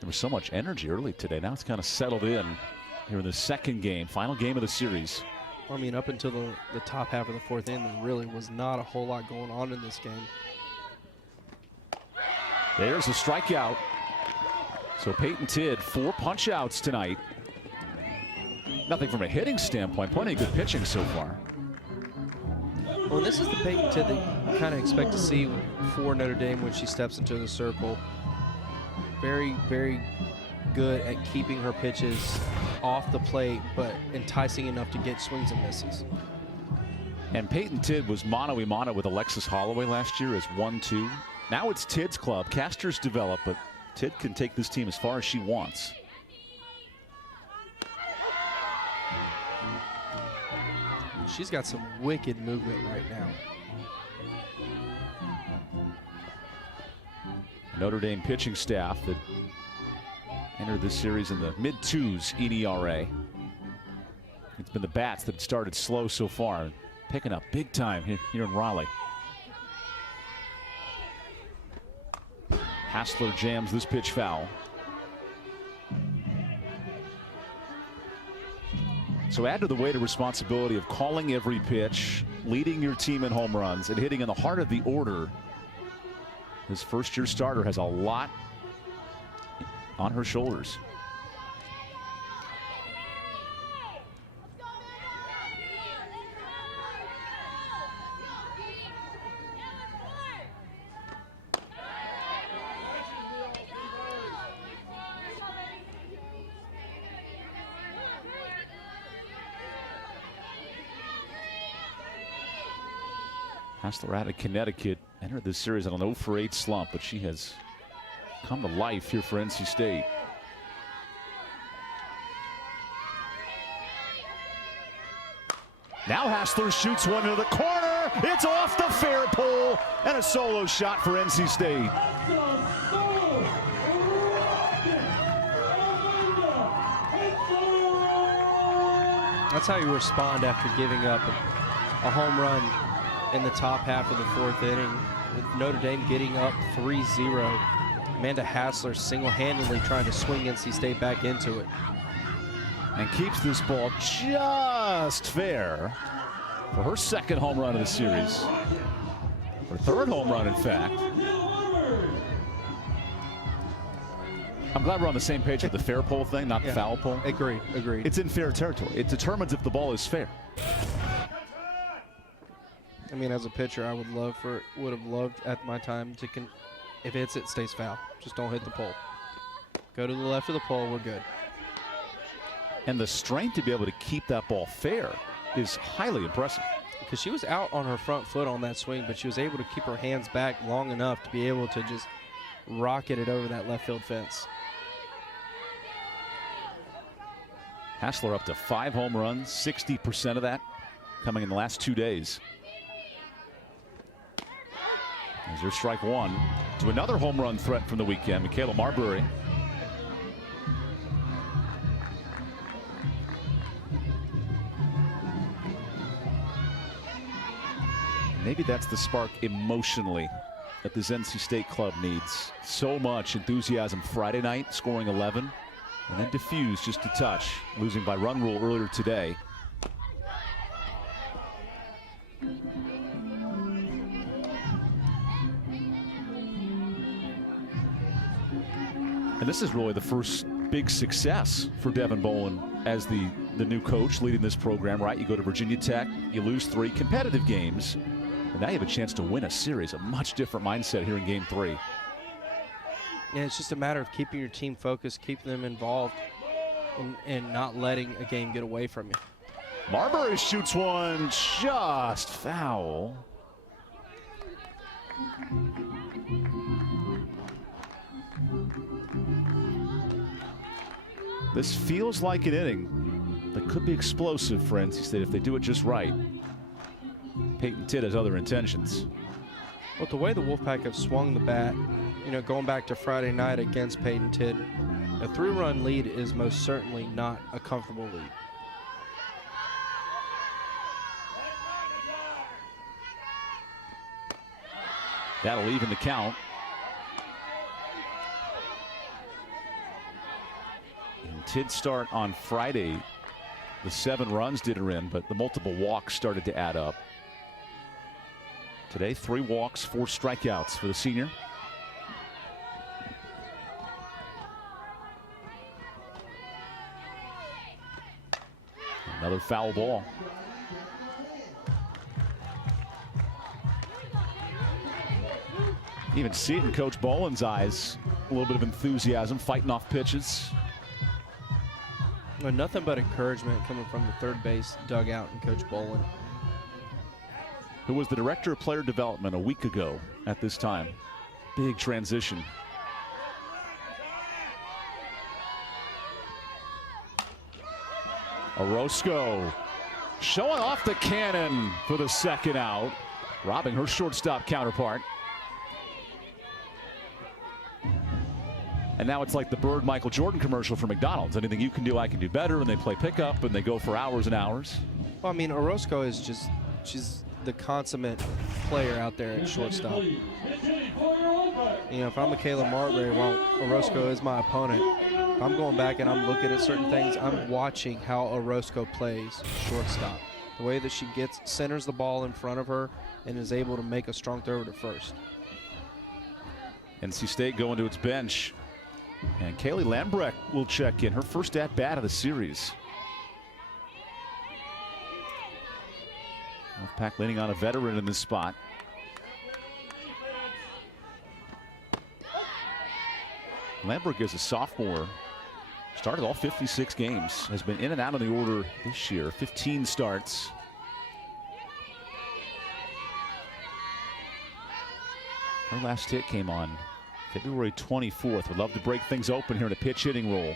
There was so much energy early today. Now it's kind of settled in here in the 2nd game, final game of the series. I mean, up until the top half of the 4th inning, there really was not a whole lot going on in this game. There's a strikeout. So Peyton Tidd, 4 punch outs tonight. Nothing from a hitting standpoint. Plenty of good pitching so far. Well, this is the Payton Tidd that you kind of expect to see for Notre Dame when she steps into the circle. Very, very good at keeping her pitches off the plate, but enticing enough to get swings and misses. And Payton Tidd was mano-a-mano with Alexis Holloway last year as 1-2. Now it's Tidd's club. Casters develop, but Tidd can take this team as far as she wants. She's got some wicked movement right now. Notre Dame pitching staff that entered this series in the mid-2s in ERA. It's been the bats that started slow so far, picking up big time here in Raleigh. Hassler jams this pitch foul. So add to the weight of responsibility of calling every pitch, leading your team in home runs, and hitting in the heart of the order. This first-year starter has a lot on her shoulders. Hassler out of Connecticut entered this series on an 0-for-8 slump, but she has come to life here for NC State. Now Hassler shoots one into the corner. It's off the fair pole, and a solo shot for NC State. That's how you respond after giving up a home run in the top half of the fourth inning, with Notre Dame getting up 3-0. Amanda Hassler single-handedly trying to swing NC State back into it. And keeps this ball just fair for her second home run of the series. Her third home run, in fact. I'm glad we're on the same page with the fair pole thing, not the foul pole. Agreed, agreed. It's in fair territory. It determines if the ball is fair. I mean, as a pitcher, I would have loved at my time to, if it hits, it stays foul. Just don't hit the pole. Go to the left of the pole, we're good. And the strength to be able to keep that ball fair is highly impressive. Because she was out on her front foot on that swing, but she was able to keep her hands back long enough to be able to just rocket it over that left field fence. Hassler up to 5 home runs, 60% of that coming in the last 2 days. There's her strike one to another home run threat from the weekend, Michaela Marbury. Maybe that's the spark emotionally that this NC State club needs. So much enthusiasm Friday night, scoring 11, and then diffused just a touch, losing by run rule earlier today. And this is really the first big success for Devin Bowen as the new coach leading this program, right? You go to Virginia Tech, you lose 3 competitive games, and now you have a chance to win a series. A much different mindset here in Game 3. Yeah, it's just a matter of keeping your team focused, keeping them involved, and not letting a game get away from you. Marbury shoots one just foul. This feels like an inning that could be explosive for NC State if they do it just right. Payton Tidd has other intentions. Well, the way the Wolfpack have swung the bat, you know, going back to Friday night against Payton Tidd, a 3-run lead is most certainly not a comfortable lead. That'll even the count. And Tidd start on Friday. The 7 runs did her in, but the multiple walks started to add up. Today, 3 walks, 4 strikeouts for the senior. Another foul ball. You even see it in Coach Boland's eyes. A little bit of enthusiasm, fighting off pitches. Well, nothing but encouragement coming from the third base dugout and Coach Boland, who was the director of player development a week ago at this time. Big transition. Orozco showing off the cannon for the second out, robbing her shortstop counterpart. And now it's like the Bird Michael Jordan commercial for McDonald's. Anything you can do, I can do better. And they play pickup and they go for hours and hours. Well, I mean, Orozco is just, she's the consummate player out there at shortstop. You know, if I'm Michaela Marbury, while Orozco is my opponent, if I'm going back and I'm looking at certain things, I'm watching how Orozco plays shortstop. The way that she centers the ball in front of her and is able to make a strong throw to first. NC State going to its bench. And Kaylee Lambrecht will check in, her first at-bat of the series. Wolfpack leaning on a veteran in this spot. Lambrecht is a sophomore. Started all 56 games. Has been in and out of the order this year. 15 starts. Her last hit came on February 24th. Would love to break things open here in a pitch hitting role.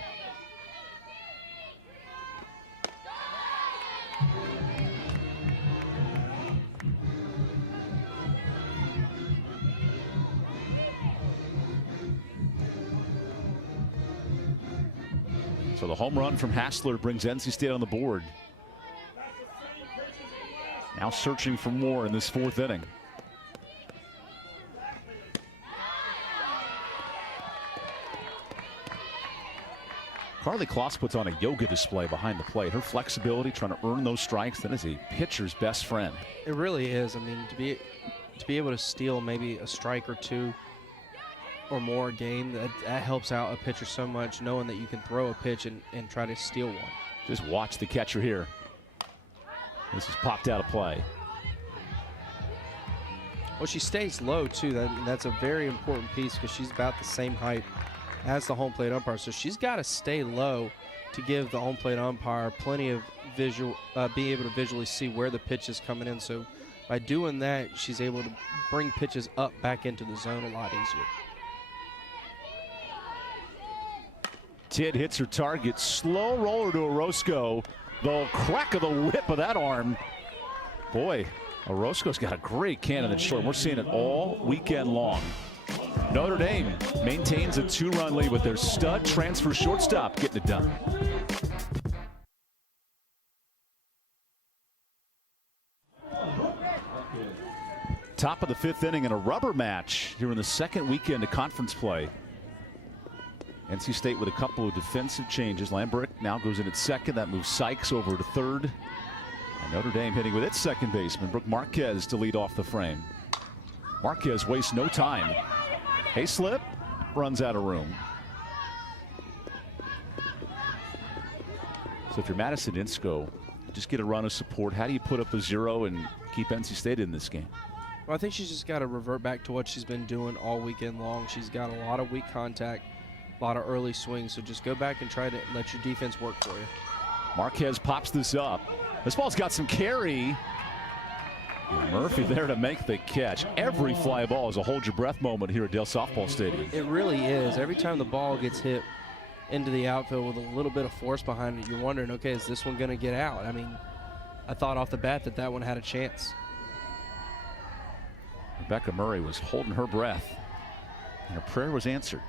So the home run from Hassler brings NC State on the board. Now searching for more in this fourth inning. Carly Kloss puts on a yoga display behind the plate. Her flexibility, trying to earn those strikes, that is a pitcher's best friend. It really is. I mean, to be able to steal maybe a strike or two or more a game, that helps out a pitcher so much, knowing that you can throw a pitch and try to steal one. Just watch the catcher here. This is popped out of play. Well, she stays low, too. That's a very important piece because she's about the same height as the home plate umpire. So she's got to stay low to give the home plate umpire plenty of visual, be able to visually see where the pitch is coming in. So by doing that, she's able to bring pitches up back into the zone a lot easier. Tidd hits her target. Slow roller to Orozco. The crack of the whip of that arm. Boy, Orozco's got a great cannon at short. We're seeing it all weekend long. Notre Dame maintains a 2-run lead with their stud transfer shortstop getting it done. Top of the fifth inning in a rubber match here in the second weekend of conference play. NC State with a couple of defensive changes. Lambrecht now goes in at second. That moves Sykes over to third. And Notre Dame hitting with its second baseman, Brooke Marquez, to lead off the frame. Marquez wastes no time. Hayslip runs out of room. So if you're Madison Insco, just get a run of support. How do you put up a 0 and keep NC State in this game? Well, I think she's just got to revert back to what she's been doing all weekend long. She's got a lot of weak contact, a lot of early swings. So just go back and try to let your defense work for you. Marquez pops this up. This ball's got some carry. Murphy there to make the catch. Every fly ball is a hold your breath moment here at Dale Softball Stadium. It really is. Every time the ball gets hit into the outfield with a little bit of force behind it, you're wondering, okay, is this one going to get out? I mean, I thought off the bat that one had a chance. Rebecca Murray was holding her breath, and her prayer was answered.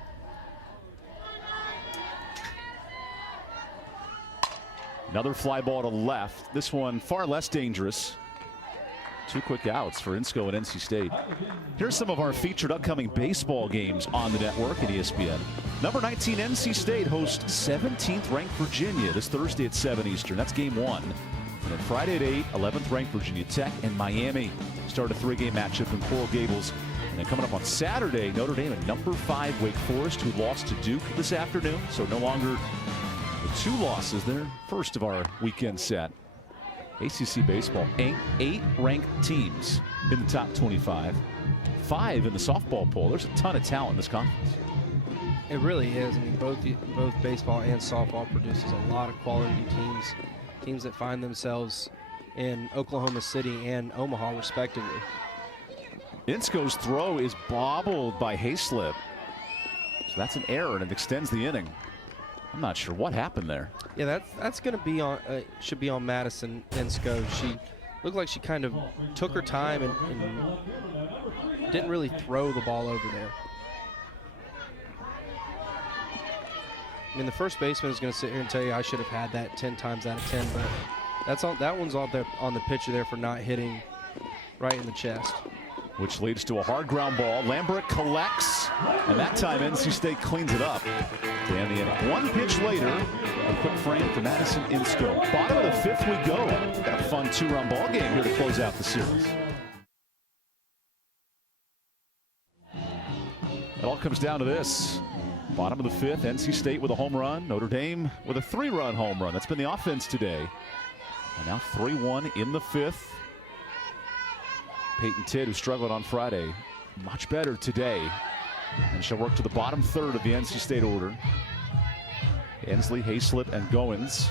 Another fly ball to left. This one far less dangerous. 2 quick outs for Insco and NC State. Here's some of our featured upcoming baseball games on the network at ESPN. Number 19, NC State hosts 17th ranked Virginia this Thursday at 7 Eastern. That's game 1. And then Friday at 8, 11th ranked Virginia Tech and Miami start a 3-game matchup in Coral Gables. And then coming up on Saturday, Notre Dame and number 5 Wake Forest, who lost to Duke this afternoon. So no longer with 2 losses, their first of our weekend set. ACC baseball, 8 ranked teams in the top 25, 5 in the softball poll. There's a ton of talent in this conference. It really is. I mean, both baseball and softball produces a lot of quality teams that find themselves in Oklahoma City and Omaha, respectively. Insco's throw is bobbled by Hayslip. So that's an error, and it extends the inning. I'm not sure what happened there. Yeah, that's going to be on. Should be on Madison Insco. She looked like she kind of took her time and didn't really throw the ball over there. I mean, the first baseman is going to sit here and tell you I should have had that 10 times out of 10, but that's all. That one's on the pitcher there for not hitting right in the chest. Which leads to a hard ground ball. Lambert collects, and that time NC State cleans it up to end the inning. One pitch later, a quick frame for Madison Insco. Bottom of the 5th we go. Got a fun 2-run ball game here to close out the series. It all comes down to this. Bottom of the 5th, NC State with a home run. Notre Dame with a 3-run home run. That's been the offense today. And now 3-1 in the 5th. Peyton Tidd, who struggled on Friday, much better today. And she'll work to the bottom 3rd of the NC State order. Ensley, Hayslip, and Goins.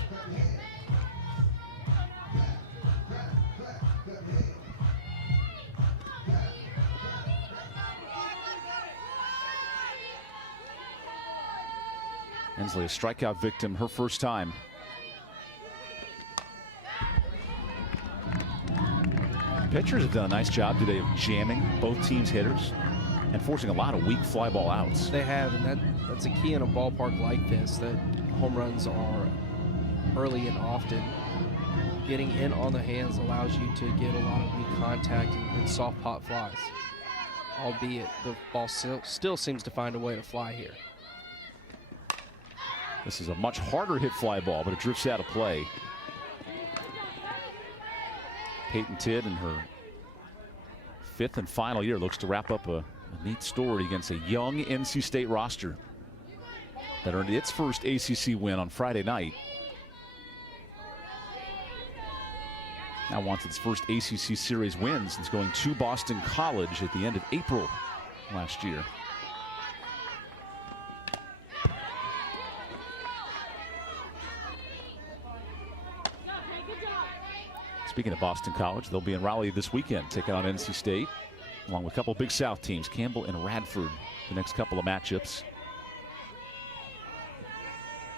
Ensley, a strikeout victim, her first time. Pitchers have done a nice job today of jamming both teams' hitters and forcing a lot of weak fly ball outs. They have, and that's a key in a ballpark like this, that home runs are early and often. Getting in on the hands allows you to get a lot of weak contact and soft pop flies, albeit the ball still seems to find a way to fly here. This is a much harder hit fly ball, but it drifts out of play. Peyton Tidd in her 5th and final year looks to wrap up a neat story against a young NC State roster that earned its first ACC win on Friday night. Now wants its first ACC series win since going to Boston College at the end of April last year. Speaking of Boston College, they'll be in Raleigh this weekend, taking on NC State, along with a couple of Big South teams, Campbell and Radford, the next couple of matchups.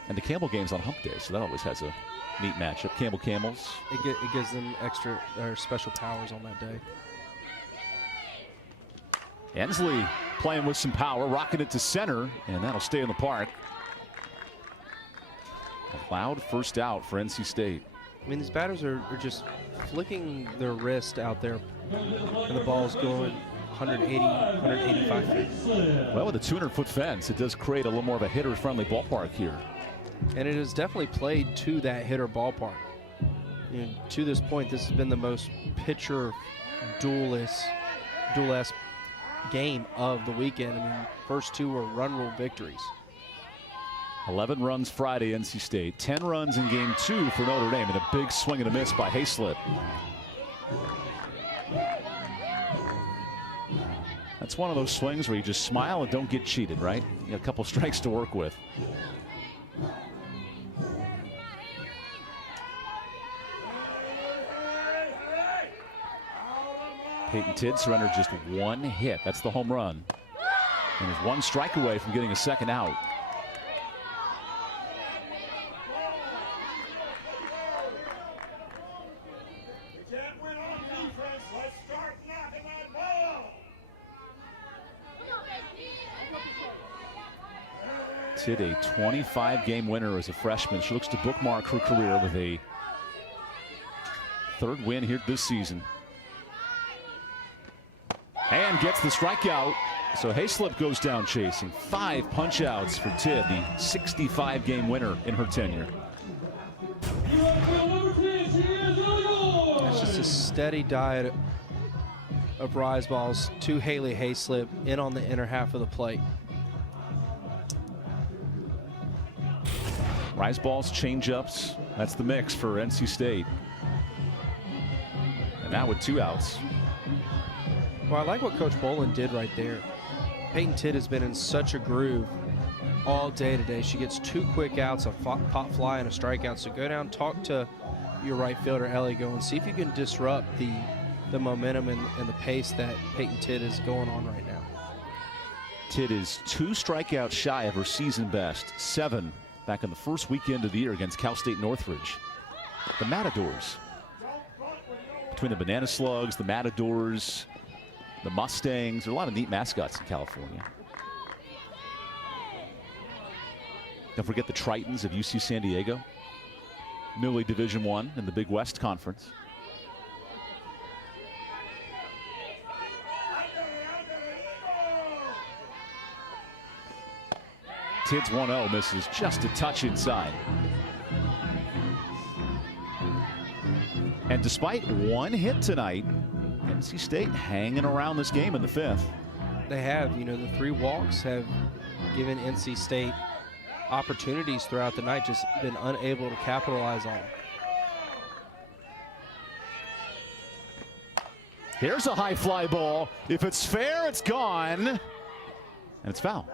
And the Campbell game's on Hump Day, so that always has a neat matchup. Campbell Camels. It gives them extra or special powers on that day. Ensley playing with some power, rocking it to center, and that'll stay in the park. A loud first out for NC State. I mean, these batters are just flicking their wrist out there, and the ball's going 180, 185 feet. Well, with a 200-foot fence, it does create a little more of a hitter-friendly ballpark here. And it has definitely played to that hitter ballpark. You know, to this point, this has been the most pitcher duel-esque game of the weekend. I mean, first 2 were run rule victories. 11 runs Friday, NC State. 10 runs in game 2 for Notre Dame, and a big swing and a miss by Hayslip. That's one of those swings where you just smile and don't get cheated, right? You got a couple strikes to work with. Peyton Tidd surrendered just 1 hit. That's the home run. And is 1 strike away from getting a second out. Tidd, a 25-game winner as a freshman. She looks to bookmark her career with a 3rd win here this season. And gets the strikeout. So Hayslip goes down chasing. 5 punch-outs for Tidd, the 65-game winner in her tenure. It's just a steady diet of rise balls to Haley Hayslip in on the inner half of the plate. Rise balls, change-ups. That's the mix for NC State. Now with 2 outs. Well, I like what Coach Boland did right there. Peyton Tidd has been in such a groove all day today. She gets 2 quick outs, a pop fly and a strikeout. So go down, talk to your right fielder, Ellie, go and see if you can disrupt the momentum and the pace that Peyton Tidd is going on right now. Tidd is 2 strikeouts shy of her season best. 7 back in the first weekend of the year against Cal State Northridge. The Matadors. Between the Banana Slugs, the Matadors, the Mustangs, there are a lot of neat mascots in California. Don't forget the Tritons of UC San Diego. Newly Division I in the Big West Conference. Tidd's 1-0, misses just a touch inside. And despite 1 hit tonight, NC State hanging around this game in the 5th. They have, you know, the 3 walks have given NC State opportunities throughout the night, just been unable to capitalize on. Here's a high fly ball. If it's fair, it's gone. And it's foul.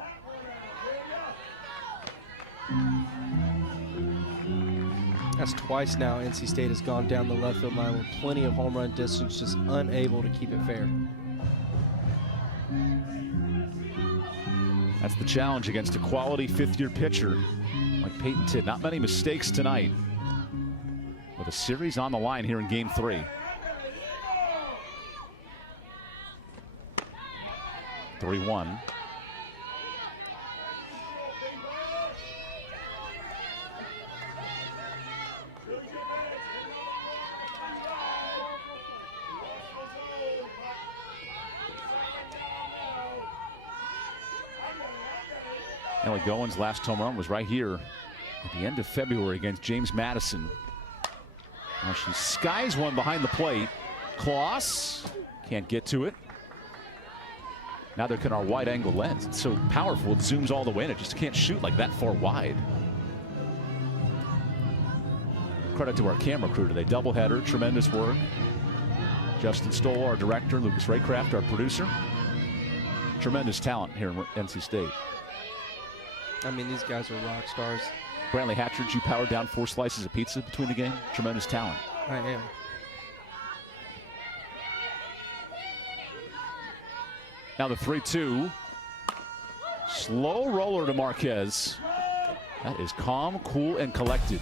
That's twice now NC State has gone down the left field line with plenty of home run distance, just unable to keep it fair. That's the challenge against a quality 5th-year pitcher like Peyton Tidd. Not many mistakes tonight with a series on the line here in Game 3. 3-1. Ellie Gowen's last home run was right here at the end of February against James Madison. Now she skies one behind the plate. Kloss can't get to it. Now they're in our wide angle lens. It's so powerful, it zooms all the way in. It just can't shoot like that far wide. Credit to our camera crew today. Doubleheader, tremendous work. Justin Stoll, our director. Lucas Raycraft, our producer. Tremendous talent here in NC State. I mean, these guys are rock stars. Brantley Hatchard, you powered down 4 slices of pizza between the game. Tremendous talent. I am. Now the 3-2. Slow roller to Marquez. That is calm, cool, and collected.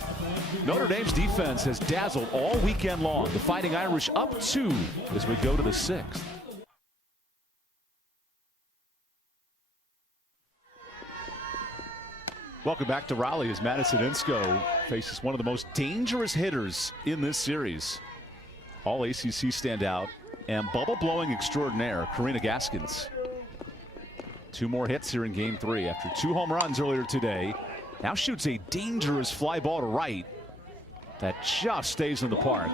Notre Dame's defense has dazzled all weekend long. The Fighting Irish up 2 as we go to the 6th. Welcome back to Raleigh as Madison Insco faces one of the most dangerous hitters in this series. All ACC standout and bubble-blowing extraordinaire, Karina Gaskins. 2 more hits here in Game 3 after 2 home runs earlier today. Now shoots a dangerous fly ball to right that just stays in the park.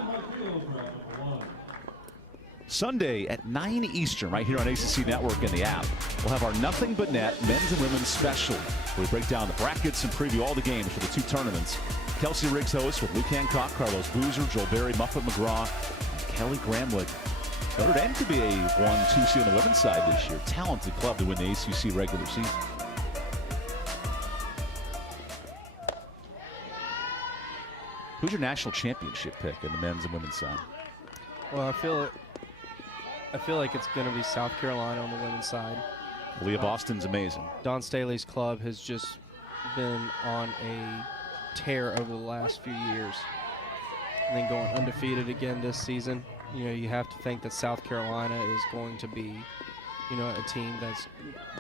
Sunday at 9 Eastern right here on ACC Network and the app. We'll have our Nothing But Net men's and women's special, where we break down the brackets and preview all the games for the 2 tournaments. Kelsey Riggs hosts with Luke Hancock, Carlos Boozer, Joel Berry, Muffet McGraw, and Kelly Gramlich. Notre Dame could be a 1-2 seed on the women's side this year. Talented club to win the ACC regular season. Who's your national championship pick in the men's and women's side? Well, I feel like it's going to be South Carolina on the women's side. Leah Boston's amazing. Don Staley's club has just been on a tear over the last few years. And then going undefeated again this season. You know, you have to think that South Carolina is going to be, you know, a team that's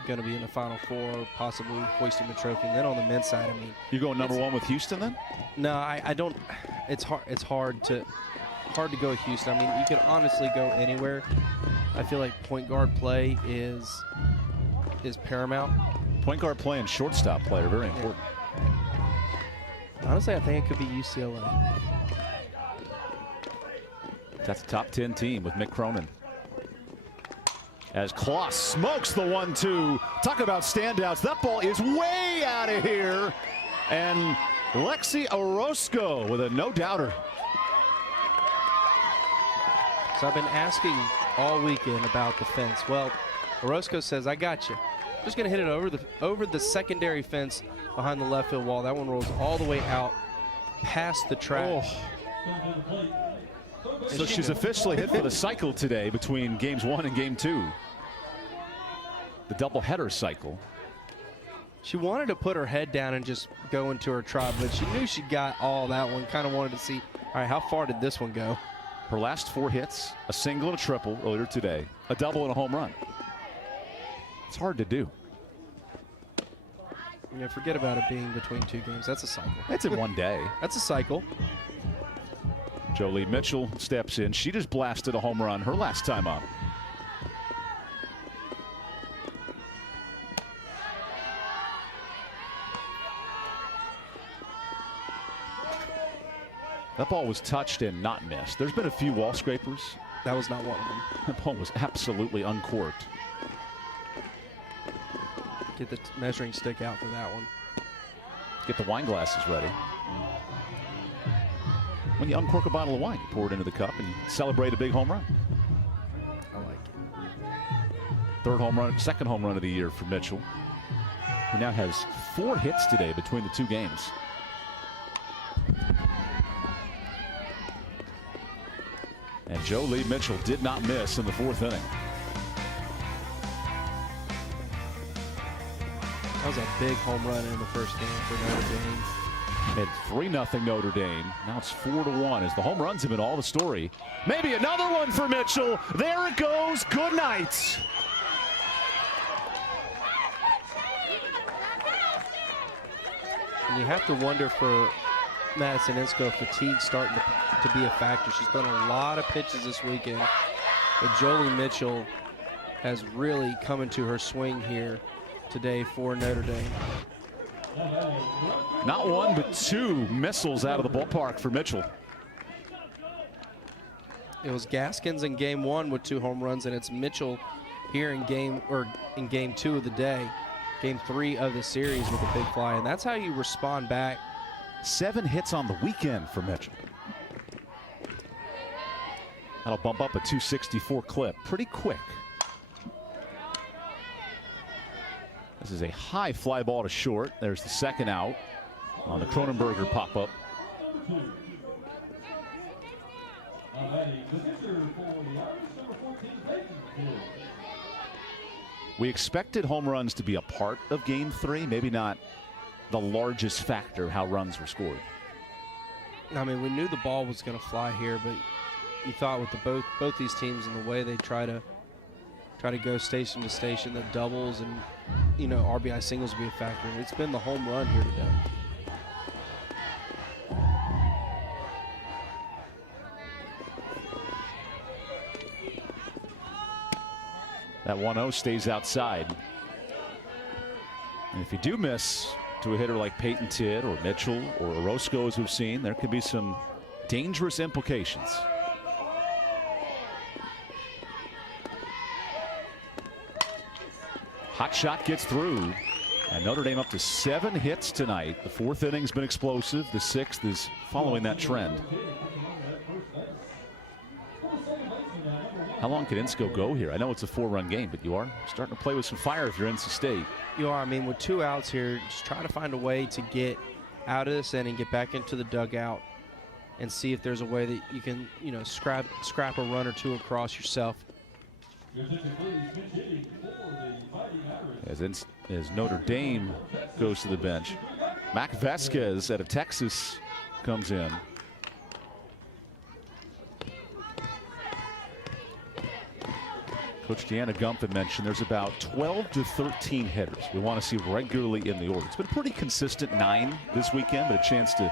going to be in the Final Four, possibly hoisting the trophy. And then on the men's side, I mean, you going number 1 with Houston then? No, I don't. It's hard to go with Houston. I mean, you could honestly go anywhere. I feel like point guard play is paramount. Point guard play and shortstop play are very important. Honestly, I think it could be UCLA. That's a top 10 team with Mick Cronin. As Kloss smokes the 1-2. Talk about standouts. That ball is way out of here. And Lexi Orozco with a no-doubter. So I've been asking all weekend about the fence. Well, Orozco says, I got you. Just going to hit it over the secondary fence behind the left field wall. That one rolls all the way out past the track. Oh. So she's officially hit for the cycle today between games 1 and game 2. The doubleheader cycle. She wanted to put her head down and just go into her trot, but she knew she got all that one. Kind of wanted to see, all right, how far did this one go? Her last 4 hits, a single and a triple earlier today, a double and a home run. It's hard to do. Yeah, forget about it being between 2 games. That's a cycle. That's in one day. That's a cycle. Joley Mitchell steps in. She just blasted a home run her last time up. That ball was touched and not missed. There's been a few wall scrapers. That was not one of them. That ball was absolutely uncorked. Get the measuring stick out for that one. Get the wine glasses ready. When you uncork a bottle of wine, you pour it into the cup and you celebrate a big home run. I like it. 3rd home run, 2nd home run of the year for Mitchell, who now has 4 hits today between the 2 games. And Joley Mitchell did not miss in the 4th inning. That was a big home run in the first game for Notre Dame. Made 3-0 Notre Dame. Now it's 4-1 as the home runs have been all the story. Maybe another one for Mitchell. There it goes. Good night. And you have to wonder for Madison Insco, fatigue starting to be a factor. She's done a lot of pitches this weekend, but Joley Mitchell has really come into her swing here today for Notre Dame. Not 1, but 2 missiles out of the ballpark for Mitchell. It was Gaskins in game 1 with 2 home runs, and it's Mitchell here in game 2 of the day, game 3 of the series with a big fly, and that's how you respond back. 7 hits on the weekend for Mitchell. That'll bump up a 264 clip pretty quick. This is a high fly ball to short. There's the 2nd out on the Cronenberger pop-up. We expected home runs to be a part of game 3, maybe not the largest factor how runs were scored. I mean, we knew the ball was going to fly here, but you thought with both these teams and the way they try to go station to station, that doubles and RBI singles will be a factor. And it's been the home run here today. That 1-0 stays outside. And if you do miss to a hitter like Payton Tidd or Mitchell or Orozco, as we've seen, there could be some dangerous implications. Hot shot gets through, and Notre Dame up to 7 hits tonight. The 4th inning's been explosive. The 6th is following that trend. How long can Insco go here? I know it's a 4-run game, but you are starting to play with some fire if you're NC State. You are. I mean, with 2 outs here, just try to find a way to get out of this inning, get back into the dugout, and see if there's a way that you can, scrap a run or 2 across yourself. As Notre Dame goes to the bench, Mac Vasquez out of Texas comes in. Coach Deanna Gumpin mentioned there's about 12 to 13 hitters we want to see regularly in the order. It's been pretty consistent 9 this weekend, but a chance to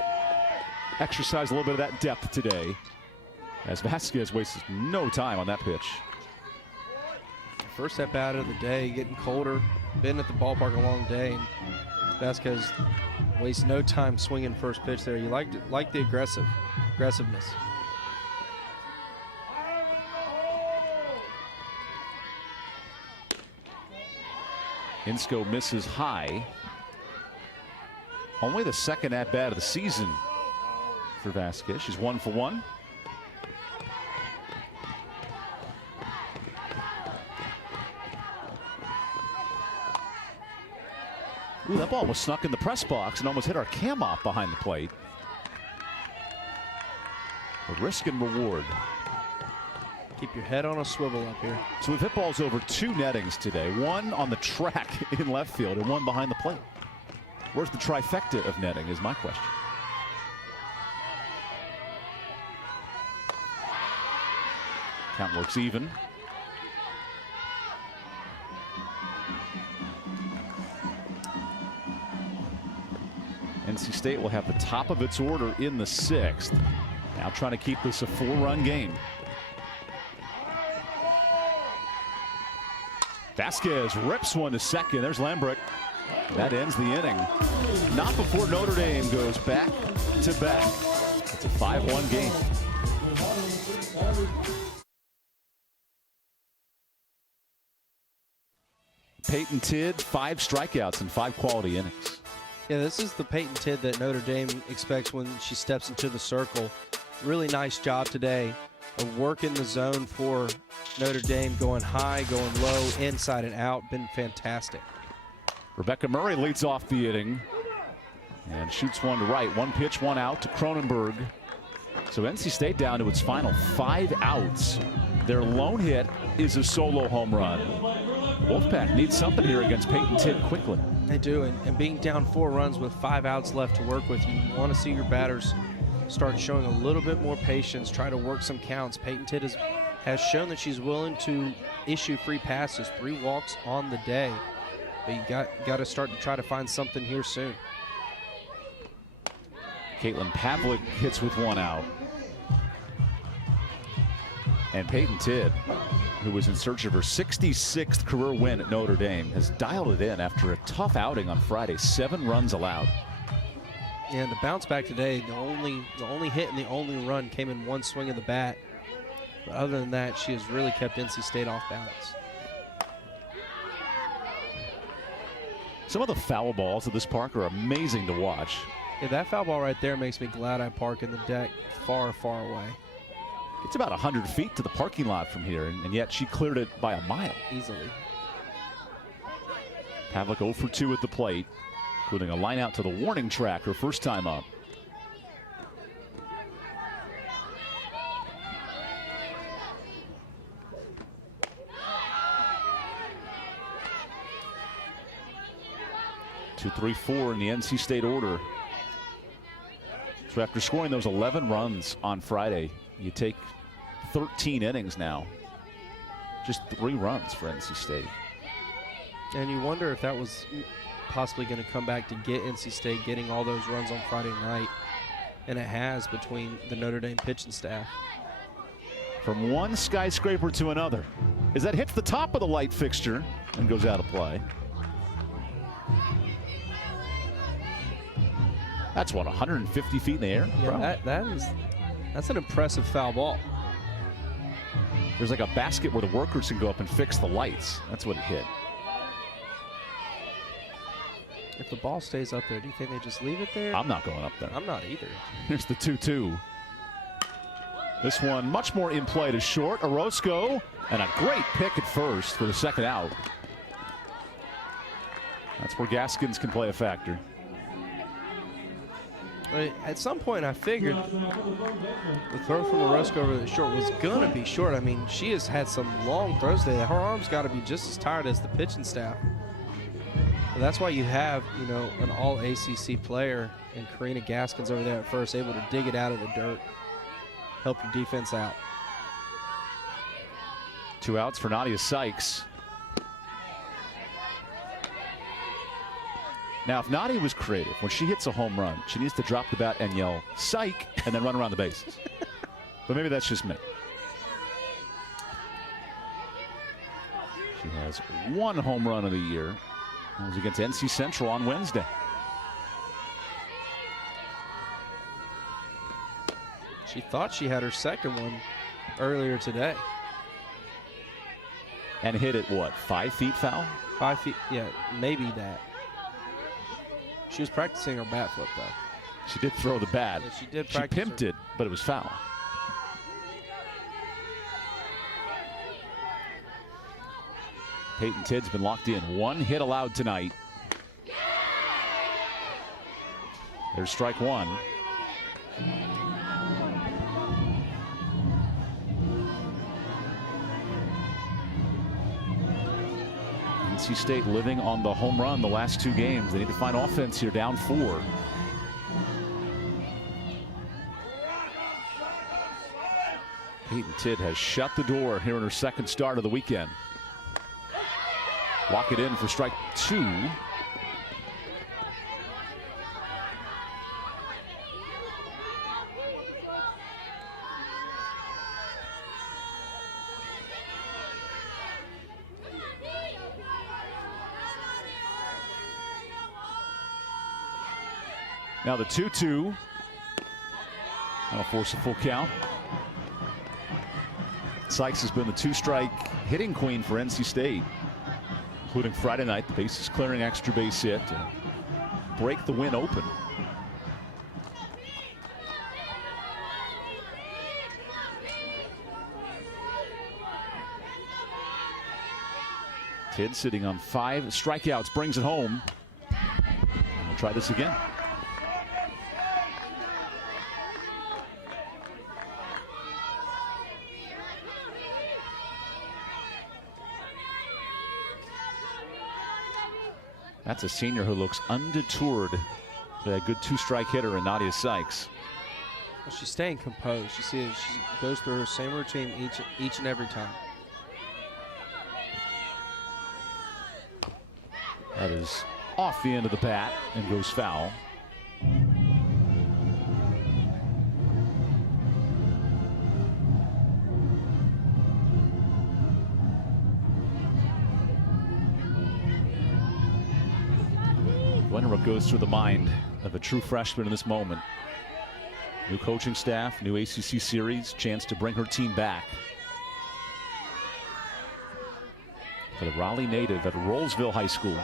exercise a little bit of that depth today, as Vasquez wastes no time on that pitch. First at bat of the day, getting colder. Been at the ballpark a long day, and Vasquez wastes no time swinging first pitch there. You like the aggressiveness. Insco misses high. Only the 2nd at bat of the season for Vasquez. She's 1 for 1. Ooh, that ball was snuck in the press box and almost hit our cam off behind the plate. A risk and reward. Keep your head on a swivel up here. So we've hit balls over 2 nettings today. One on the track in left field and one behind the plate. Where's the trifecta of netting is my question. Count looks even. NC State will have the top of its order in the 6th. Now trying to keep this a 4-run game. Vasquez rips one to second. There's Lambrick. That ends the inning. Not before Notre Dame goes back to back. It's a 5-1 game. Payton Tidd, 5 strikeouts and 5 quality innings. Yeah, this is the Payton Tidd that Notre Dame expects when she steps into the circle. Really nice job today of working the zone for Notre Dame, going high, going low, inside and out. Been fantastic. Rebecca Murray leads off the inning and shoots one to right. 1 pitch, 1 out to Cronenberg. So NC State down to its final 5 outs. Their lone hit is a solo home run. Wolfpack needs something here against Payton Tidd quickly. They do, and being down 4 runs with 5 outs left to work with, you want to see your batters start showing a little bit more patience, try to work some counts. Payton Tidd has shown that she's willing to issue free passes, 3 walks on the day. But you got to start to try to find something here soon. Caitlin Pavlik hits with 1 out. And Payton Tidd, who was in search of her 66th career win at Notre Dame, has dialed it in after a tough outing on Friday. 7 runs allowed. And the bounce back today, the only hit and the only run came in 1 swing of the bat. But other than that, she has really kept NC State off balance. Some of the foul balls at this park are amazing to watch. Yeah, that foul ball right there makes me glad I park in the deck far, far away. It's about 100 feet to the parking lot from here, and yet she cleared it by a mile. Easily. Pavlik 0 for 2 at the plate, including a line out to the warning track her first time up. Two, 3, 4 in the NC State order. So after scoring those 11 runs on Friday, you take 13 innings now. Just 3 runs for NC State. And you wonder if that was possibly going to come back to get NC State getting all those runs on Friday night. And it has, between the Notre Dame pitching staff. From one skyscraper to another, as that hits the top of the light fixture and goes out of play. That's what, 150 feet in the air? Yeah, that's an impressive foul ball. There's like a basket where the workers can go up and fix the lights. That's what it hit. If the ball stays up there, do you think they just leave it there? I'm not going up there. I'm not either. Here's the 2-2. This one much more in play to short. Orozco, and a great pick at first for the 2nd out. That's where Gaskins can play a factor. At some point, I figured the throw from Orozco over the short was going to be short. I mean, she has had some long throws today. Her arm's got to be just as tired as the pitching staff. But that's why you have, an all-ACC player and Karina Gaskins over there at first, able to dig it out of the dirt, help your defense out. 2 outs for Nadia Sykes. Now, if Nadia was creative, when she hits a home run, she needs to drop the bat and yell, "Psych," and then run around the bases. But maybe that's just me. She has 1 home run of the year. It was against NC Central on Wednesday. She thought she had her 2nd one earlier today. And hit it, what, 5 feet foul? 5 feet, yeah, maybe that. She was practicing her bat flip, though. She did throw the bat. Yeah, she did She practice pimped it, but it was foul. Payton Tidd's been locked in. 1 hit allowed tonight. There's strike one. NC State living on the home run the last 2 games. They need to find offense here, down 4. Peyton Tidd has shut the door here in her second start of the weekend. Walk it in for strike 2. Now the 2-2. That'll force a full count. Sykes has been the 2-strike hitting queen for NC State, including Friday night, the bases clearing extra base hit to break the win open. Tidd sitting on 5 strikeouts, brings it home. And we'll try this again. That's a senior who looks undetoured. A good 2-strike hitter in Nadia Sykes. Well, she's staying composed. You see, she goes through her same routine each and every time. That is off the end of the bat and goes foul. What goes through the mind of a true freshman in this moment. New coaching staff, new ACC series, chance to bring her team back. For the Raleigh native at Rollsville High School.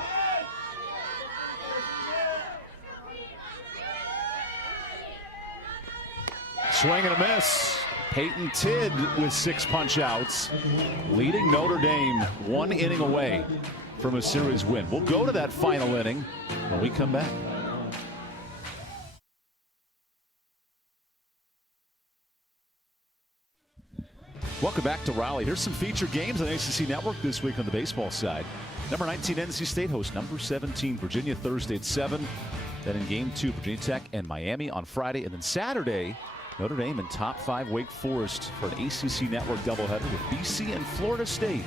Swing and a miss. Peyton Tidd with 6 punch outs, leading Notre Dame 1 inning away from a series win. We'll go to that final inning when we come back. Welcome back to Raleigh. Here's some featured games on ACC Network this week on the baseball side. Number 19, NC State hosts number 17, Virginia, Thursday at 7. Then in Game 2, Virginia Tech and Miami on Friday. And then Saturday, Notre Dame and top 5 Wake Forest for an ACC Network doubleheader with BC and Florida State.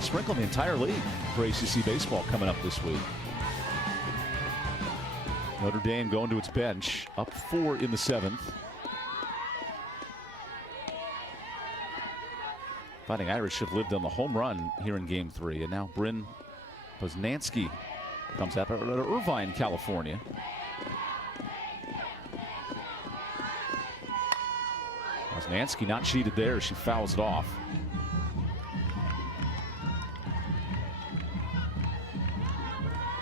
Sprinkle the entire league for ACC baseball coming up this week. Notre Dame going to its bench, up 4 in the 7th. Fighting Irish have lived on the home run here in Game 3, and now Bryn Poznansky comes up at Irvine, California. Poznansky not cheated there. She fouls it off.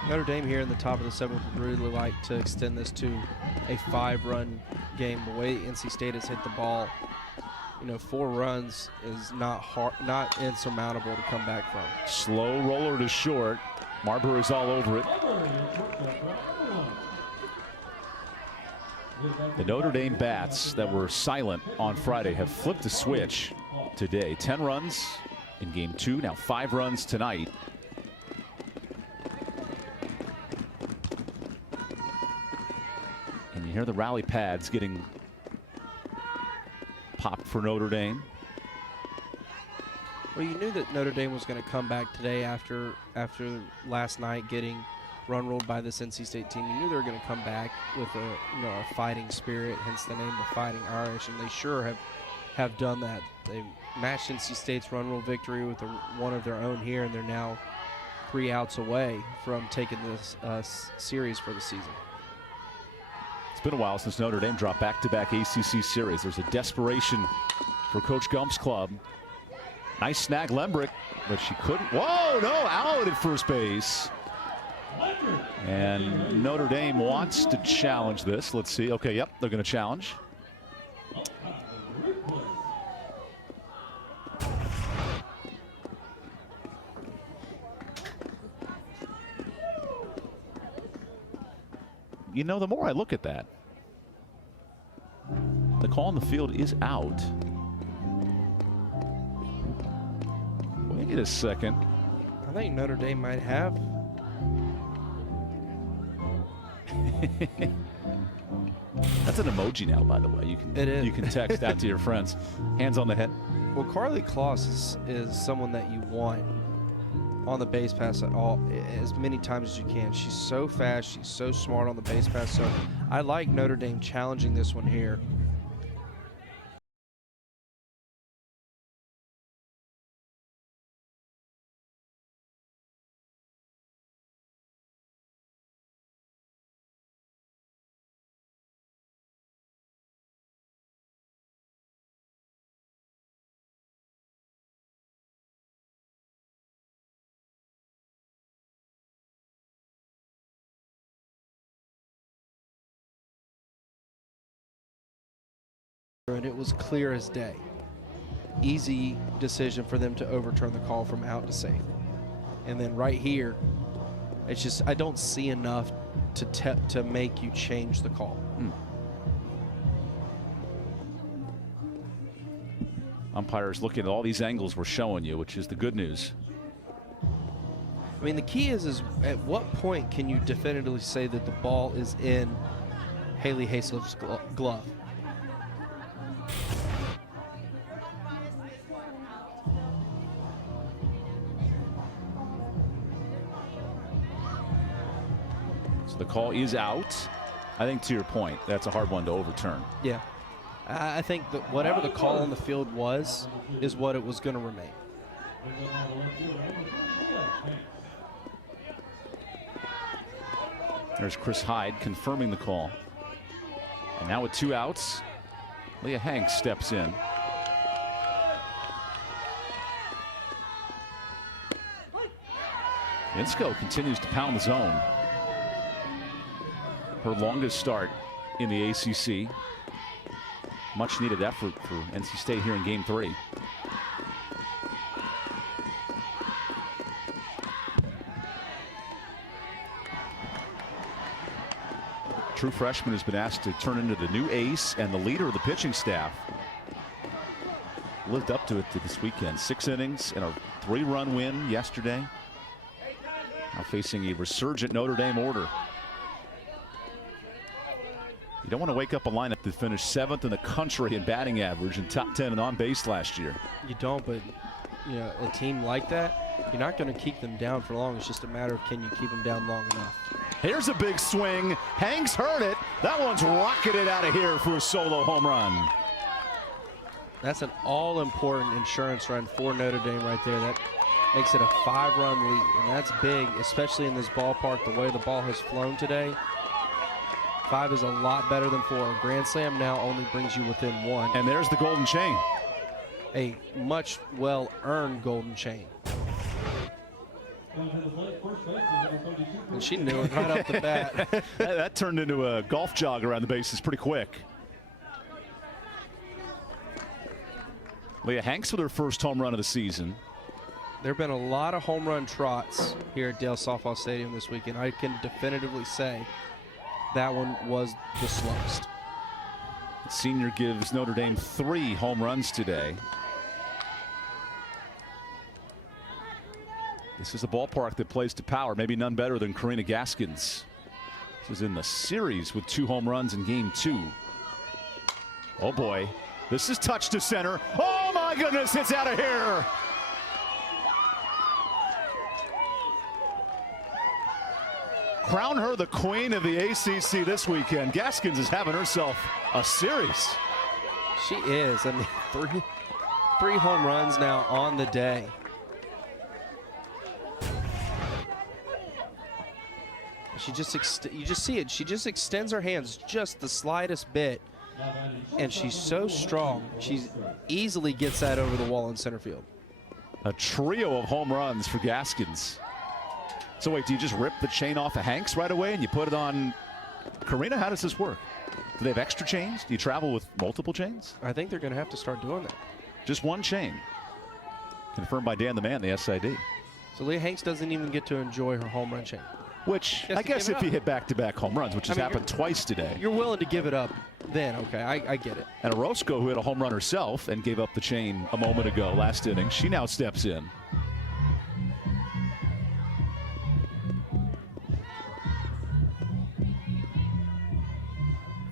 Notre Dame here in the top of the 7th would really like to extend this to a 5-run game. The way NC State has hit the ball, 4 runs is not insurmountable to come back from. Slow roller to short. Marbury is all over it. The Notre Dame bats that were silent on Friday have flipped the switch today. 10 runs in Game 2, now 5 runs tonight. And you hear the rally pads getting popped for Notre Dame. Well, you knew that Notre Dame was going to come back today after last night getting run ruled by this NC State team. You knew they were going to come back with a fighting spirit, hence the name the Fighting Irish, and they sure have done that. They matched NC State's run rule victory with one of their own here, and they're now 3 outs away from taking this series for the season. It's been a while since Notre Dame dropped back-to-back ACC series. There's a desperation for Coach Gump's club. Nice snag, Lembrick, but she couldn't. Whoa, no, out at first base. And Notre Dame wants to challenge this. Let's see. Okay, yep, they're going to challenge. you know, the more I look at that, the call on the field is out. Wait a second. I think Notre Dame might have. That's an emoji now, by the way. You can, it is. You can text out to your friends. Hands on the head. Well, Carly Kloss is someone that you want on the base pass as many times as you can. She's so fast. She's so smart on the base pass. So I like Notre Dame challenging this one here. And it was clear as day. Easy decision for them to overturn the call from out to safe. And then right here, it's just, I don't see enough to make you change the call. Umpires looking at all these angles we're showing you, which is the good news. I mean, the key is at what point can you definitively say that the ball is in Haley Hayslip's glove? The call is out. I think to your point, that's a hard one to overturn. Yeah. I think that whatever the call on the field was is what it was going to remain. There's Chris Hyde confirming the call. And now with 2 outs, Leah Hanks steps in. Insco continues to pound the zone. Her longest start in the ACC. Much needed effort for NC State here in game 3. True freshman has been asked to turn into the new ace and the leader of the pitching staff. Lived up to it this weekend. 6 innings and a 3-run win yesterday. Now facing a resurgent Notre Dame order. You don't want to wake up a lineup that finished 7th in the country in batting average and top 10 in on base last year. You don't, but you know, a team like that, you're not going to keep them down for long. It's just a matter of can you keep them down long enough. Here's a big swing. Hanks heard it. That one's rocketed out of here for a solo home run. That's an all-important insurance run for Notre Dame right there. That makes it a 5-run lead, and that's big, especially in this ballpark, the way the ball has flown today. 5 is a lot better than 4. A grand slam now only brings you within 1. And there's the golden chain. A much well-earned golden chain. And she knew it right off the bat. that turned into a golf jog around the bases pretty quick. Leah Hanks with her first home run of the season. There have been a lot of home run trots here at Dale Softball Stadium this weekend. I can definitively say that one was the slowest. The senior gives Notre Dame 3 home runs today. This is a ballpark that plays to power, maybe none better than Karina Gaskins. This is in the series with 2 home runs in game 2. Oh boy, this is touch to center. Oh my goodness, it's out of here. Crown her the queen of the ACC this weekend. Gaskins is having herself a series. She is. I mean, three home runs now on the day. She just you just see it. She just extends her hands just the slightest bit, and she's so strong. She easily gets that over the wall in center field. A trio of home runs for Gaskins. So wait, do you just rip the chain off of Hanks right away and you put it on Karina? How does this work? Do they have extra chains? Do you travel with multiple chains? I think they're going to have to start doing that. Just one chain. Confirmed by Dan the Man, the SID. So Leah Hanks doesn't even get to enjoy her home run chain. Which, I guess if you hit back-to-back home runs, which has happened twice today. You're willing to give it up then, okay, I get it. And Orozco, who hit a home run herself and gave up the chain a moment ago last inning, she now steps in.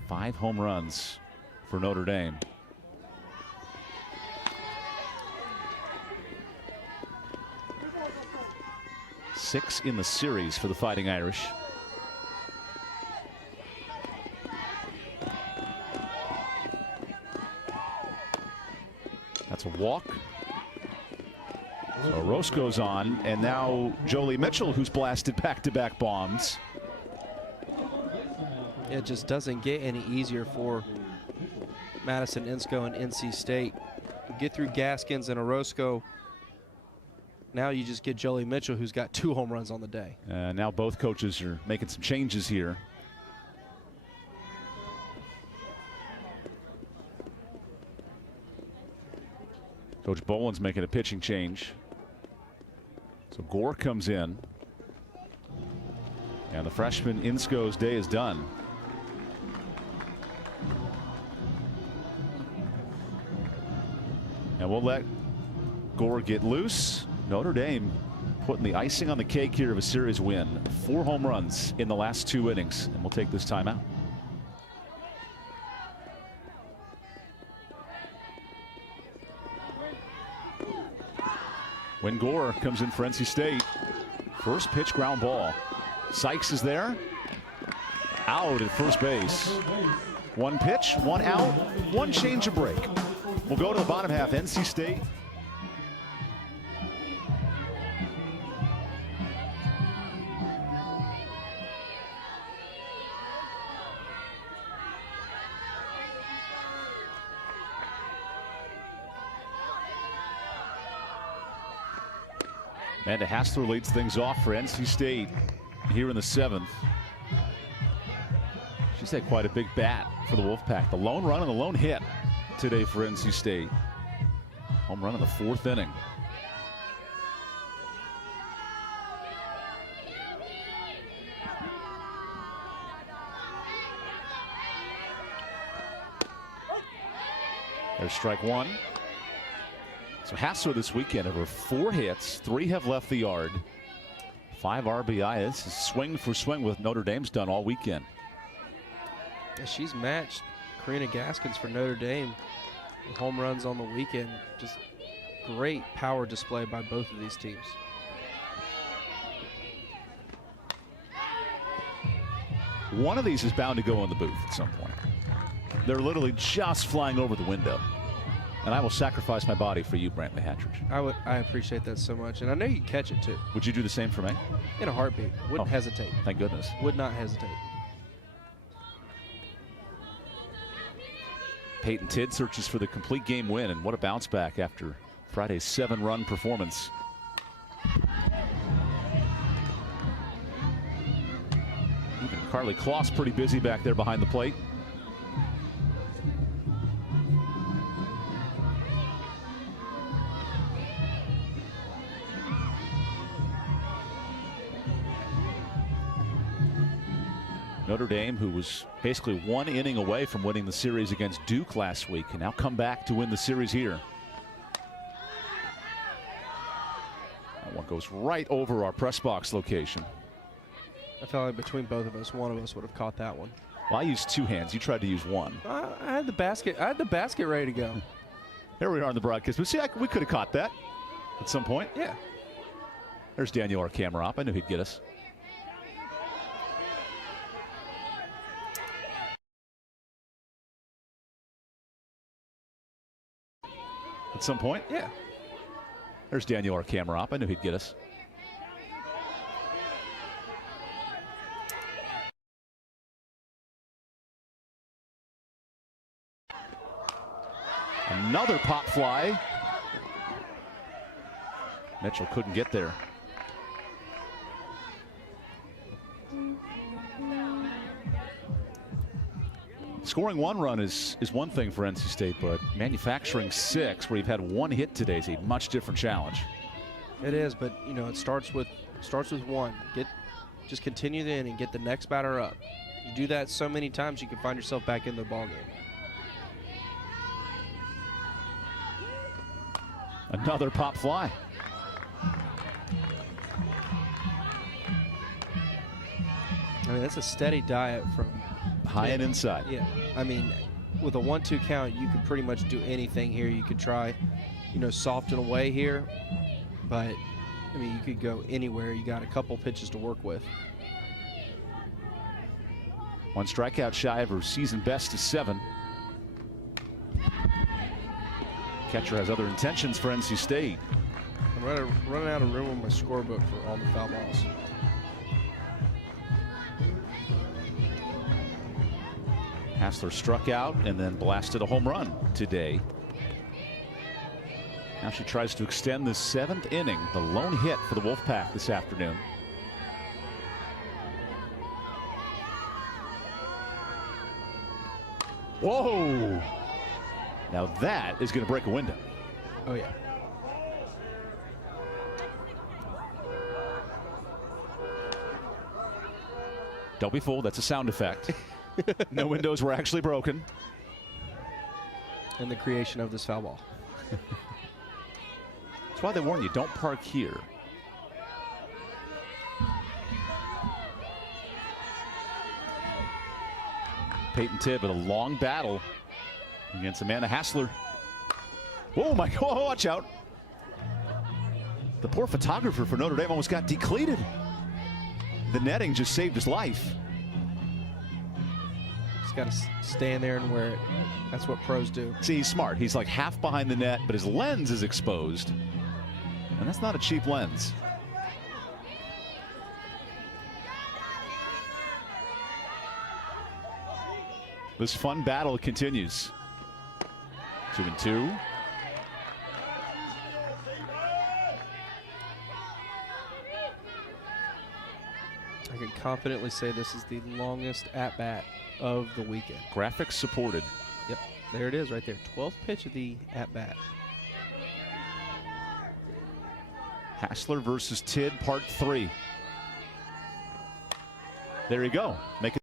Five home runs for Notre Dame. Six in the series for the Fighting Irish. That's a walk. So Orozco's on, and now Joley Mitchell, who's blasted back-to-back bombs. It just doesn't get any easier for Madison Insco and NC State. Get through Gaskins and Orozco. Now you just get Joley Mitchell, who's got 2 home runs on the day. Now both coaches are making some changes here. Coach Boland's making a pitching change. So Gore comes in. And the freshman Insco's day is done. And we'll let Gore get loose. Notre Dame putting the icing on the cake here of a series win. 4 home runs in the last 2 innings. And we'll take this timeout. When Gore comes in for NC State. First pitch ground ball. Sykes is there. Out at first base. 1 pitch, 1 out, 1 change of break. We'll go to the bottom half. NC State. Amanda Hassler leads things off for NC State here in the 7th. She's had quite a big bat for the Wolfpack. The lone run and the lone hit today for NC State. Home run in the 4th inning. There's strike 1. So Hassler this weekend over 4 hits, 3 have left the yard, 5 RBI. This is swing for swing with Notre Dame's done all weekend. Yeah, she's matched Karina Gaskins for Notre Dame with home runs on the weekend. Just great power display by both of these teams. One of these is bound to go in the booth at some point. They're literally just flying over the window. And I will sacrifice my body for you, Brantley Hatridge. I appreciate that so much. And I know you'd catch it too. Would you do the same for me? In a heartbeat. Wouldn't hesitate. Thank goodness. Would not hesitate. Peyton Tidd searches for the complete game win, and what a bounce back after Friday's 7-run performance. Even Carly Kloss pretty busy back there behind the plate. Notre Dame, who was basically 1 inning away from winning the series against Duke last week, can now come back to win the series here. That one goes right over our press box location. I felt like between both of us, one of us would have caught that one. Well, I used 2 hands. You tried to use 1. I had the basket. I had the basket ready to go. Here we are on the broadcast. But see, we could have caught that at some point. Yeah. There's Daniel, our camera op. I knew he'd get us. At some point? Yeah. There's Daniel, our camera op. I knew he'd get us. Another pop fly. Mitchell couldn't get there. Scoring 1 run is one thing for NC State, but manufacturing 6, where you've had 1 hit today, is a much different challenge. It is, but you know, it starts with 1. Just continue the inning, get the next batter up. You do that so many times, you can find yourself back in the ballgame. Another pop fly. I mean, that's a steady diet from high and inside. Yeah, I mean, with a 1-2 count, you can pretty much do anything here. You could try, you know, soften away here, but I mean, you could go anywhere. You got a couple pitches to work with. 1 strikeout shy of her season best is 7. Catcher has other intentions for NC State. I'm running out of room on my scorebook for all the foul balls. Hassler struck out and then blasted a home run today. Now she tries to extend the 7th inning, the lone hit for the Wolfpack this afternoon. Whoa! Now that is going to break a window. Oh, yeah. Don't be fooled, that's a sound effect. No windows were actually broken. And the creation of this foul ball. That's why they warn you, don't park here. Peyton Tidd with a long battle against Amanda Hassler. Oh my God, watch out. The poor photographer for Notre Dame almost got decleated. The netting just saved his life. He's got to stand there and wear it. That's what pros do. See, he's smart. He's like half behind the net, but his lens is exposed. And that's not a cheap lens. This fun battle continues. 2-2. I can confidently say this is the longest at-bat of the weekend. Graphics supported. Yep, there it is right there. 12th pitch of the at-bat. Hassler versus Tidd, part 3. There you go. Make it.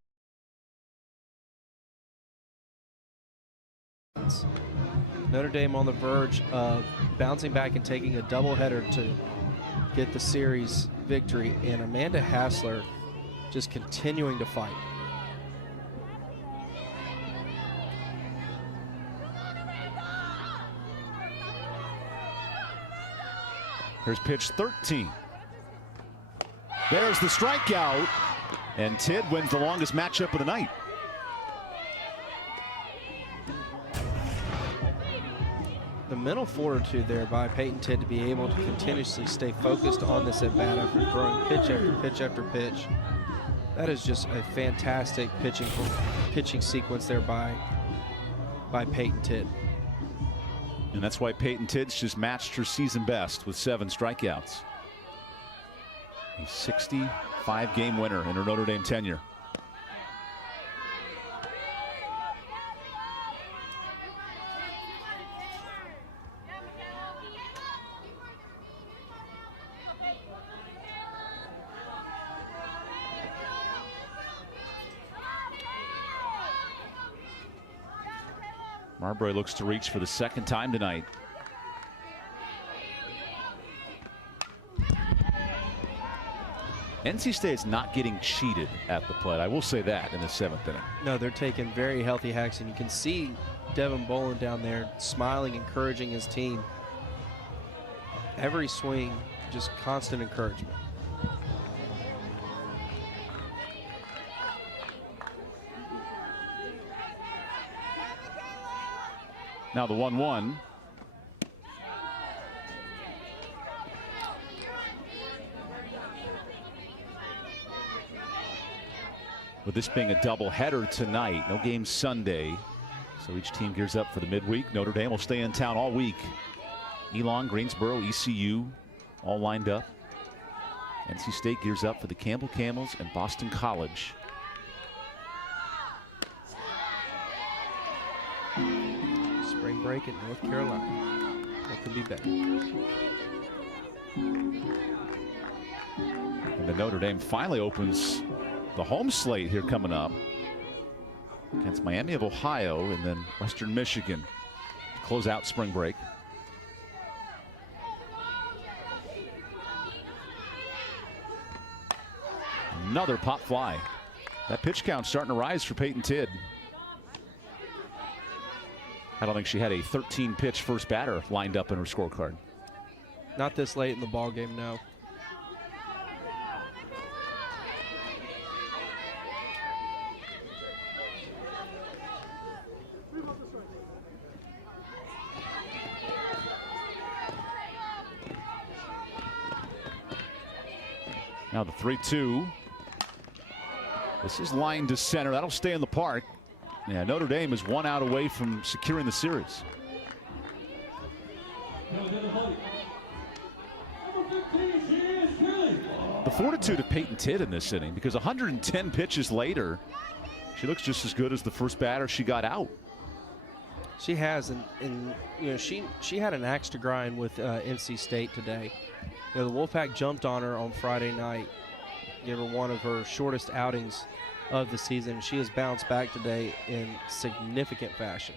Notre Dame on the verge of bouncing back and taking a doubleheader to get the series victory, and Amanda Hassler just continuing to fight. Here's pitch 13. There's the strikeout, and Tidd wins the longest matchup of the night. The mental fortitude there by Peyton Tidd to be able to continuously stay focused on this at bat after throwing pitch after pitch after pitch. That is just a fantastic pitching sequence there by Peyton Tidd. And that's why Peyton Tidd's just matched her season best with 7 strikeouts. A 65-game winner in her Notre Dame tenure. Marbury looks to reach for the 2nd time tonight. NC State's not getting cheated at the plate. I will say that in the 7th inning. No, they're taking very healthy hacks, and you can see Devin Boland down there smiling, encouraging his team. Every swing, just constant encouragement. Now the 1-1. With this being a doubleheader tonight, no game Sunday, so each team gears up for the midweek. Notre Dame will stay in town all week. Elon, Greensboro, ECU, all lined up. NC State gears up for the Campbell Camels and Boston College. Spring break in North Carolina. What could be better? And then Notre Dame finally opens the home slate here coming up against Miami of Ohio and then Western Michigan to close out spring break. Another pop fly. That pitch count starting to rise for Payton Tidd. I don't think she had a 13-pitch first batter lined up in her scorecard. Not this late in the ball game, no. Now the 3-2. This is lined to center. That'll stay in the park. Yeah, Notre Dame is 1 out away from securing the series. The fortitude of Payton Tidd in this inning, because 110 pitches later, she looks just as good as the first batter she got out. She has, and you know, she had an axe to grind with NC State today. You know, the Wolfpack jumped on her on Friday night, gave her one of her shortest outings of the season. She has bounced back today in significant fashion.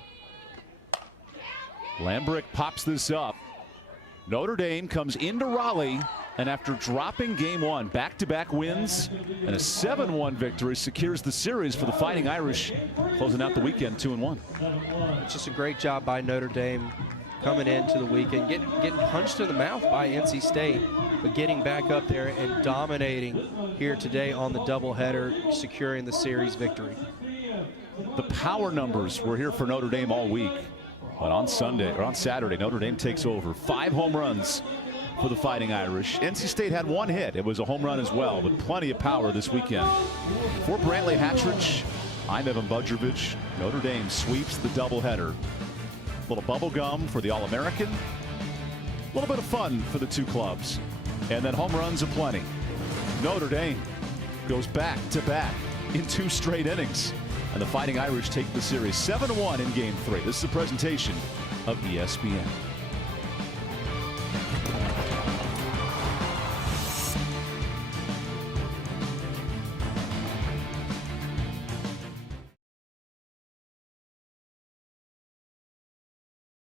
Lambrick pops this up. Notre Dame comes into Raleigh, and after dropping game one, back-to-back wins and a 7-1 victory, secures the series for the Fighting Irish, closing out the weekend 2-1. It's just a great job by Notre Dame coming into the weekend, getting punched in the mouth by NC State, but getting back up there and dominating here today on the doubleheader, securing the series victory. The power numbers were here for Notre Dame all week, but on Saturday, Notre Dame takes over. 5 home runs for the Fighting Irish. NC State had 1 hit. It was a home run as well, but plenty of power this weekend. For Brantley Hatridge, I'm Evan Budrovich. Notre Dame sweeps the doubleheader. A little bubble gum for the All-American. A little bit of fun for the two clubs. And then home runs aplenty. Notre Dame goes back-to-back in 2 straight innings. And the Fighting Irish take the series 7-1 in Game 3. This is a presentation of ESPN.